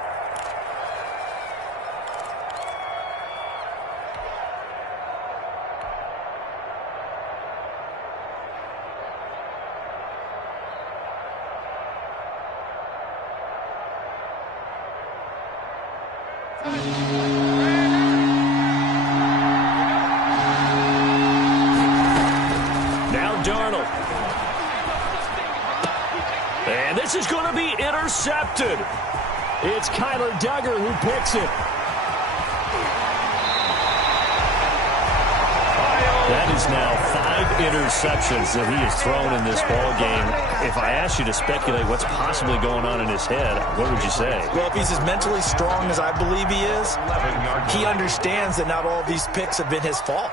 And this is going to be intercepted. It's Kyler Duggar who picks it. That is now 5 interceptions that he has thrown in this ball game. If I asked you to speculate what's possibly going on in his head, what would you say? Well, if he's as mentally strong as I believe he is, he understands that not all these picks have been his fault.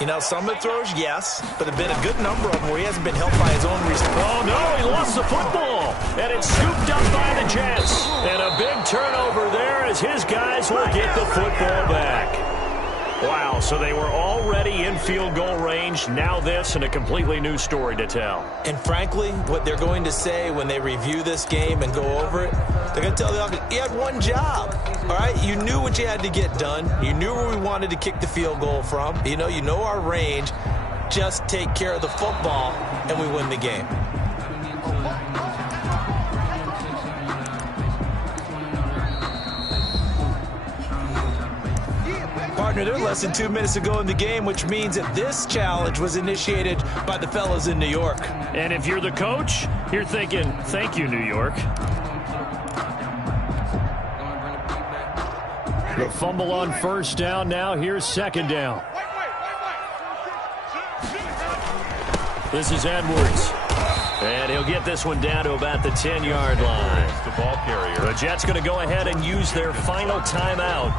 You know, some of the throws, yes, but there have been a good number of them where he hasn't been helped by his own response. Oh, no, he lost the football, and it's scooped up by the Jets. And a big turnover there as his guys will get the football back. Wow, so they were already in field goal range. Now this and a completely new story to tell. And frankly, what they're going to say when they review this game and go over it, they're going to tell the offense, you had one job, all right? You knew what you had to get done. You knew where we wanted to kick the field goal from. You know our range. Just take care of the football, and we win the game. Partner, they're less than 2 minutes to go in the game, which means that this challenge was initiated by the fellas in New York. And if you're the coach, you're thinking, thank you, New York. The fumble on first down now. Here's second down. This is Edwards. And he'll get this one down to about the 10-yard line. The ball carrier. The Jets going to go ahead and use their final timeout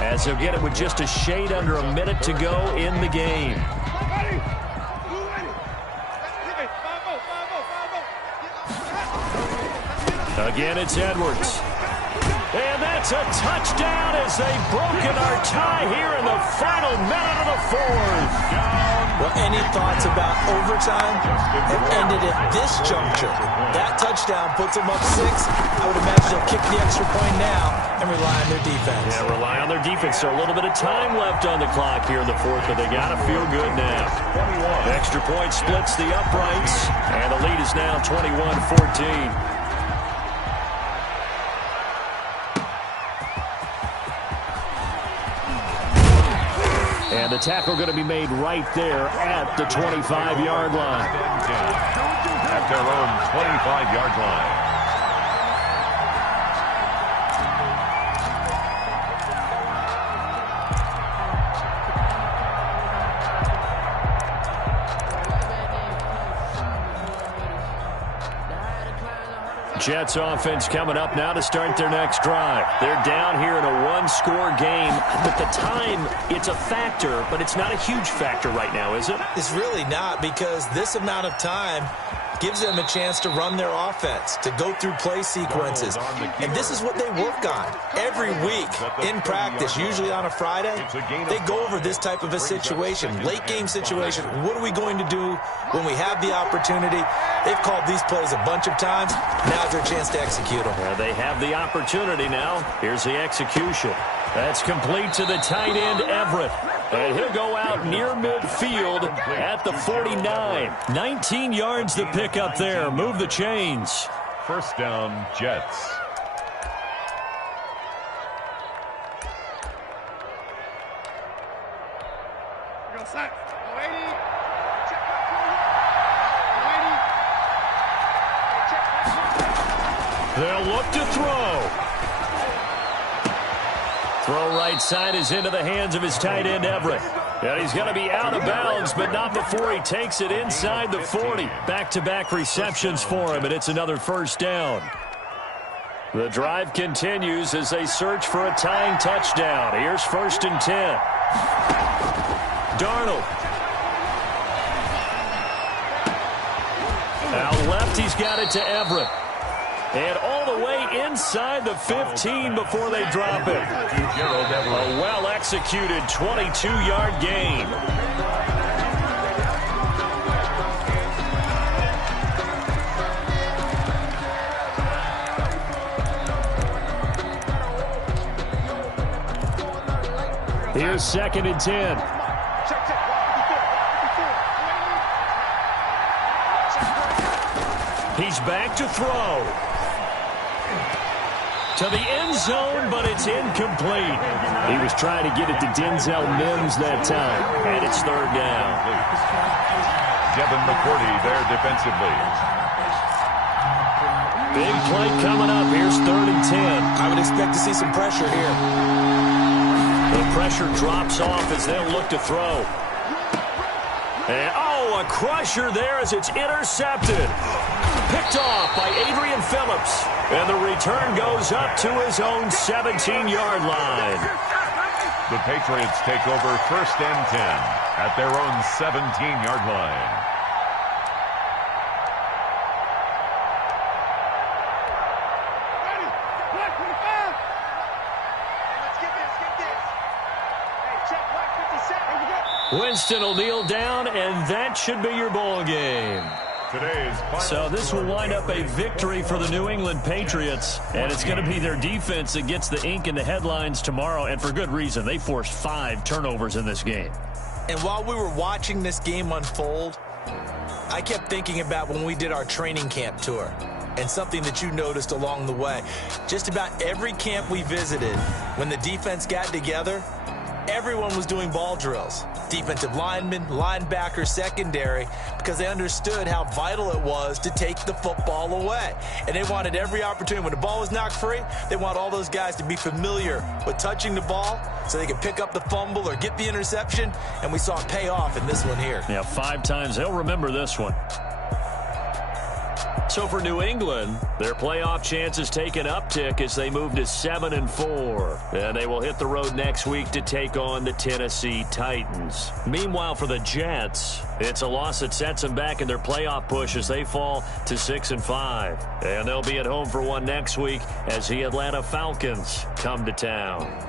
as they'll get it with just a shade under a minute to go in the game. Again, it's Edwards. And that's a touchdown as they've broken our tie here in the final minute of the fourth. Well, any thoughts about overtime have ended at this juncture. That touchdown puts them up 6. I would imagine they'll kick the extra point now and rely on their defense. Yeah, rely on their defense. So a little bit of time left on the clock here in the fourth, but they got to feel good now. The extra point splits the uprights, and the lead is now 21-14. And the tackle going to be made right there at the 25-yard line. At their own 25-yard line. Jets offense coming up now to start their next drive. They're down here in a one-score game, but the time, it's a factor, but it's not a huge factor right now, is it? It's really not, because this amount of time gives them a chance to run their offense, to go through play sequences. And this is what they work on every week in practice, usually on a Friday. They go over this type of a situation, late game situation. What are we going to do when we have the opportunity? They've called these plays a bunch of times. Now's their chance to execute them. Yeah, they have the opportunity now. Here's the execution. That's complete to the tight end, Everett. And he'll go out near midfield at the 49. 19 yards to pick up there. Move the chains. First down, Jets. They'll look to throw. Throw right side is into the hands of his tight end, Everett. And he's going to be out of bounds, but not before he takes it inside the 40. Back-to-back receptions for him, and it's another first down. The drive continues as they search for a tying touchdown. Here's 1st and 10. Darnold. Out left, he's got it to Everett. And all the way inside the 15 before they drop it. A well-executed 22-yard gain. Here's 2nd and 10. He's back to throw. To the end zone, but it's incomplete. He was trying to get it to Denzel Mims that time, and it's 3rd down. Devin McCourty there defensively. Big play coming up. Here's 3rd and 10. I would expect to see some pressure here. The pressure drops off as they'll look to throw. And, a crusher there as it's intercepted. Picked off by Adrian Phillips. And the return goes up to his own 17-yard line. The Patriots take over 1st and 10 at their own 17-yard line. Winston will kneel down, and that should be your ball game. So this will wind up a victory for the New England Patriots, and it's going to be their defense that gets the ink in the headlines tomorrow, and for good reason. They forced 5 turnovers in this game. And while we were watching this game unfold, I kept thinking about when we did our training camp tour, and something that you noticed along the way. Just about every camp we visited, when the defense got together, everyone was doing ball drills. Defensive linemen, linebackers, secondary, because they understood how vital it was to take the football away. And they wanted every opportunity. When the ball was knocked free, they want all those guys to be familiar with touching the ball so they could pick up the fumble or get the interception. And we saw it pay off in this one here. Yeah, 5 times. They'll remember this one. So for New England, their playoff chances take an uptick as they move to 7-4. And they will hit the road next week to take on the Tennessee Titans. Meanwhile, for the Jets, it's a loss that sets them back in their playoff push as they fall to 6-5. And they'll be at home for one next week as the Atlanta Falcons come to town.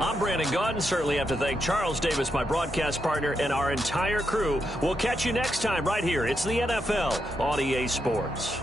I'm Brandon Gaudin. Certainly have to thank Charles Davis, my broadcast partner, and our entire crew. We'll catch you next time right here. It's the NFL on EA Sports.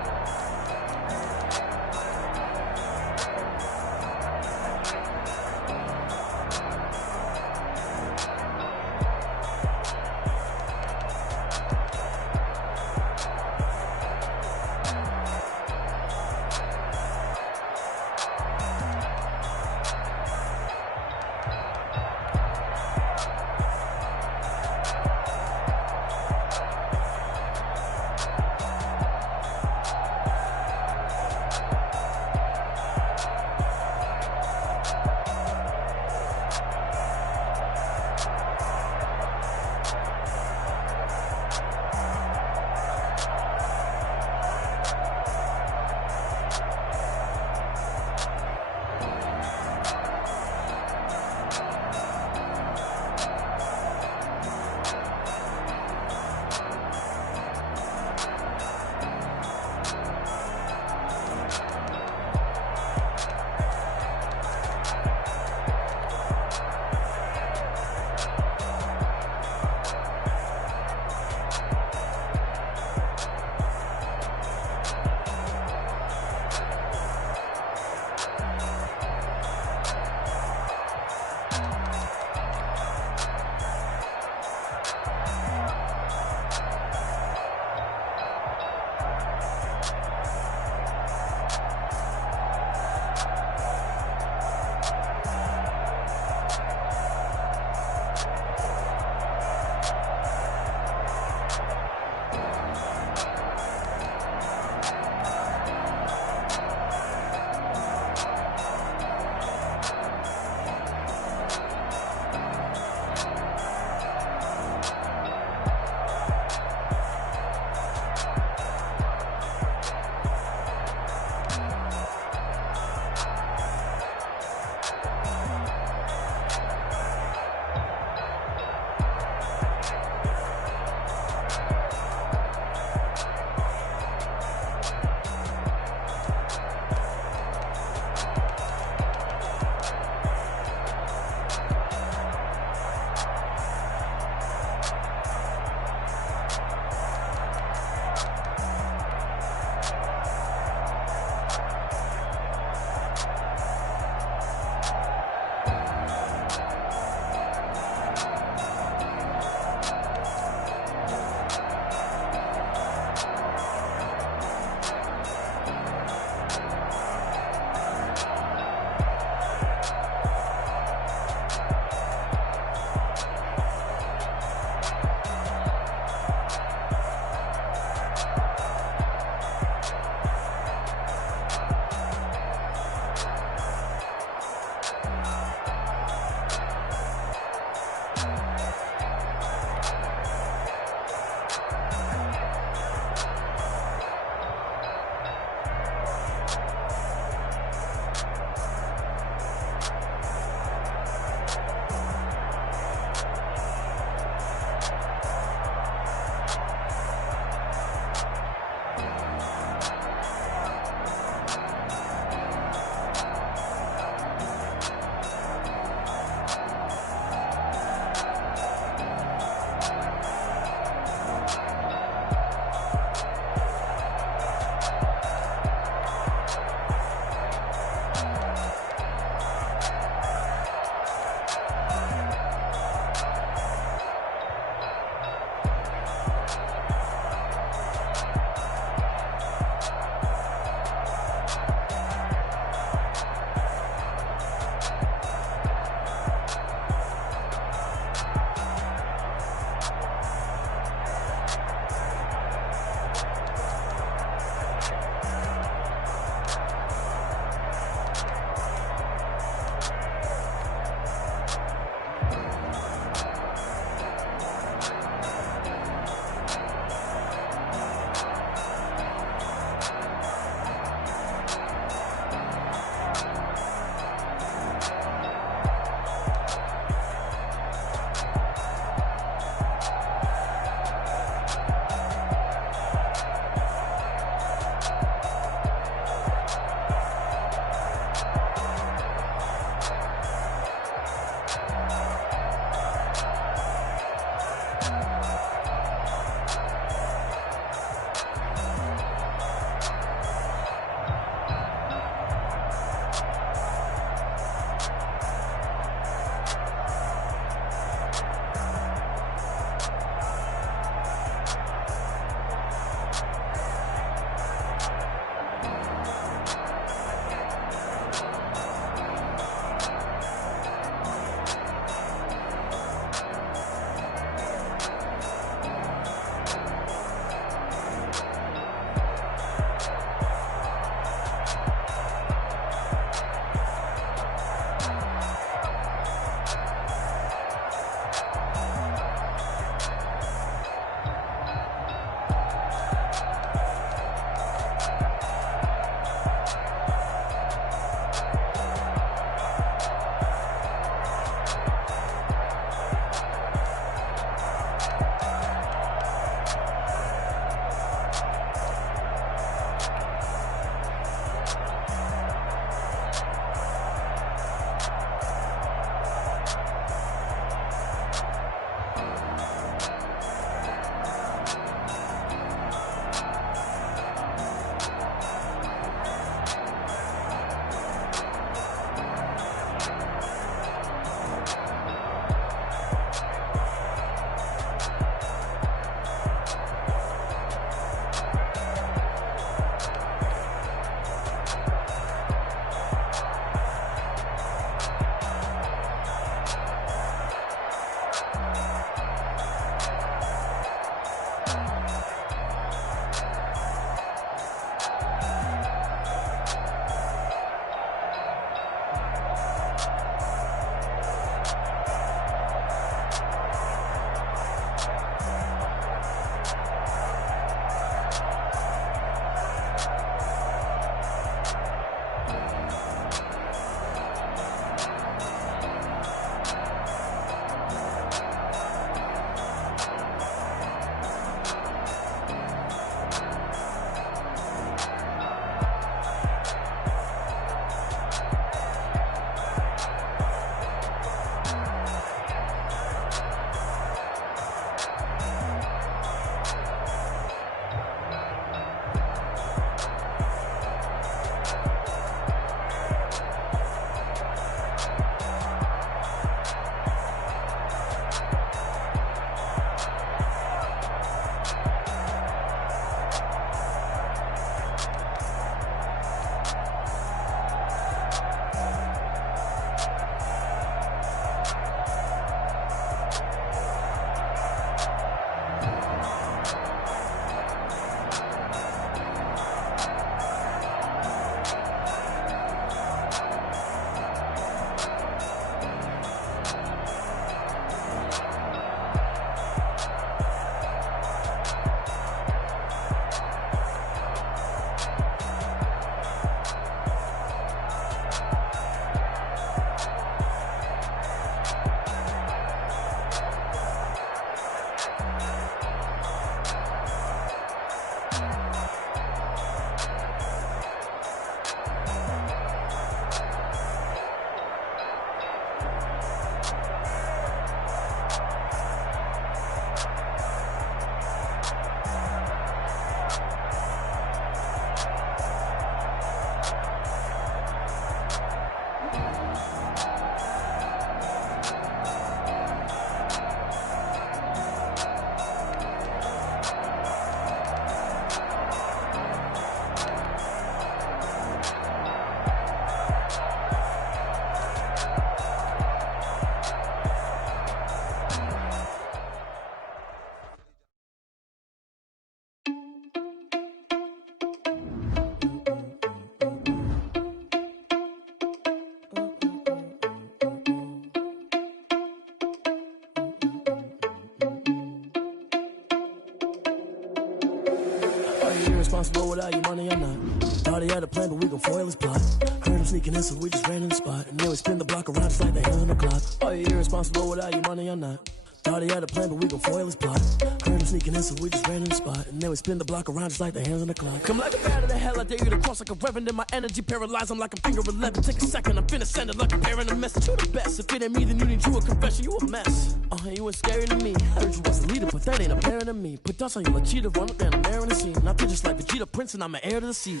irresponsible without your money or not. Thought he had a plan, but we gon' foil his plot. Heard him sneaking in, so we just ran in the spot. And then we spin the block around just like the hands on the clock. Are you irresponsible without your money or not? Thought he had a plan, but we gon' foil his plot. Heard him sneaking in, so we just ran in the spot. And then we spin the block around just like the hands on the clock. Come like a bat of the hell, I dare you to cross like a reverend. And my energy paralyzed, I'm like I'm finger 11. Take a second, I'm finna send it like a parent a message. You the best, if it ain't me, then you need you a confession. You a mess, you ain't scary to me. I heard you was a leader, but that ain't apparent to me. Put dust on you like cheetah, run up down the air in the scene. And I feel just like Vegeta Prince, and I'm an heir to the seat.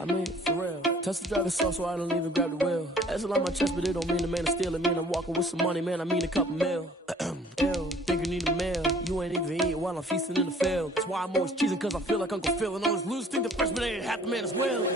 I mean, for real. Tesla driving slow, so I don't even grab the wheel. That's on my chest, but it don't mean the man is stealing. Mean I'm walking with some money, man, I mean a couple mil. Ew, think you need a meal. You ain't even eating while I'm feasting in the field. That's why I'm always cheesing, cause I feel like Uncle Phil. And all those losers think the freshman ain't half the man as well.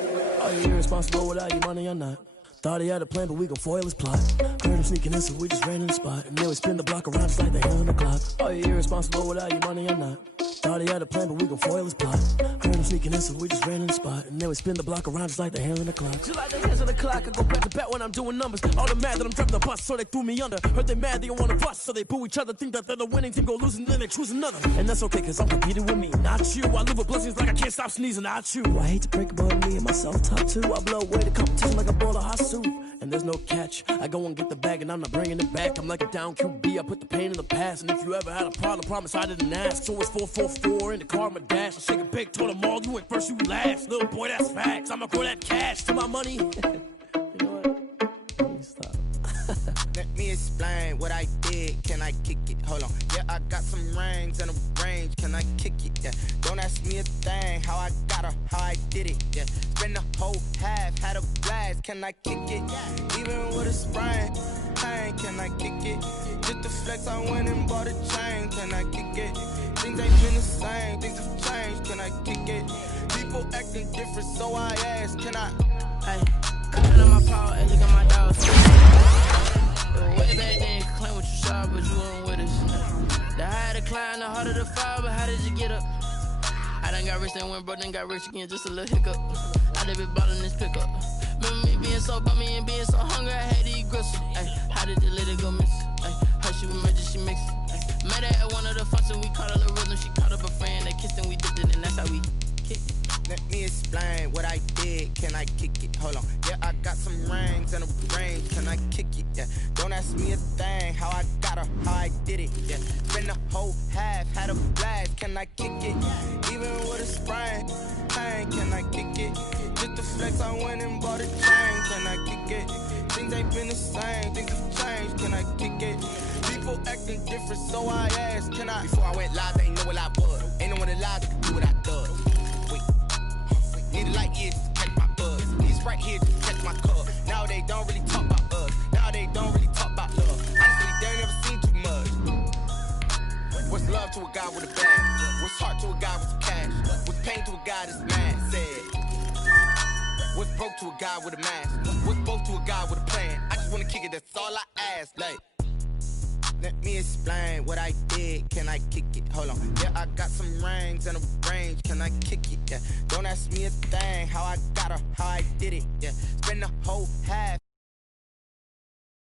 Are you irresponsible without your money or not? Thought he had a plan, but we gon' foil his plot. Heard him sneaking in, so we just ran in the spot. And then we spin the block around just like the hands on the clock. Are you irresponsible without your money or not? Thought he had a plan, but we gon' foil his plot. Heard him sneaking in, so we just ran in the spot. And then we spin the block around just like the hands on the clock. Just like the hands on the clock, I go back to back when I'm doing numbers. All the mad that I'm driving the bus, so they threw me under. Heard they mad, they don't wanna bust, so they boo each other. Think that they're the winning team, go losing, then they choose another. And that's okay, cause I'm competing with me, not you. I live with blessings like I can't stop sneezing, not you. I hate to break about me and my self-talk too. I blow away the competition like a bowl of hot soup. And there's no catch. I go and get the bag and I'm not bringing it back. I'm like a down QB, I put the pain in the past. And if you ever had a problem, promise I didn't ask. So it's 444 in the car, my dash. I shake a big, told them all, you went first, you last. Little boy, that's facts. I'ma grow that cash to my money. You know what? Let me stop. Let me explain what I did. Can I kick it? Hold on. Yeah, I got some rings and a range. Can I kick it? Yeah. Don't ask me a thing. How I got her, how I did it. Yeah. Spend the whole half, had a blast. Can I kick it? Even with a sprain. Hey, can I kick it? Just the flex, I went and bought a chain. Can I kick it? Things ain't been the same. Things have changed. Can I kick it? People acting different, so I ask. Can I? Hey, cut on my power and look at my dogs. What is that thing? Claim what you saw, but you weren't with us. The higher the climb, the harder the fall, but how did you get up? I done got rich, then went broke, then got rich again, just a little hiccup. I done been ballin' this pickup. Remember me being so bummy and being so hungry, I had to eat gristle. Ay, how did the lady go miss? Ay, how she emergency mix? Met her at one of the functions, we caught a little rhythm. She caught up a friend, they kissed and we dipped it, and that's how we kick it. Let me explain what I did. Can I kick it? Hold on. Yeah, I got some rings and a range. Can I kick it? Yeah. Don't ask me a thing. How I got her, how I did it. Yeah. Spend the whole half, had a blast. Can I kick it? Even with a sprain. Hey, can I kick it? Just the flex, I went and bought a chain. Can I kick it? Things ain't been the same. Things have changed. Can I kick it? People acting different, so I asked. Can I? Before I went live, they ain't know what I was. Ain't no one alive that could do what I done. Need a light years to catch my buzz. These right here to catch my cup. Now they don't really talk about us. Now they don't really talk about love. Honestly, they ain't never seen too much. What's love to a guy with a bag? What's heart to a guy with some cash? What's pain to a guy that's mad? Said. What's broke to a guy with a mask? What's both to a guy with a plan? I just wanna kick it, that's all I ask. Like, let me explain what I did. Can I kick it? Hold on. Yeah, I got some rings and a range. Can I kick it? Yeah. Don't ask me a thing. How I got her, how I did it. Yeah. Spend the whole half.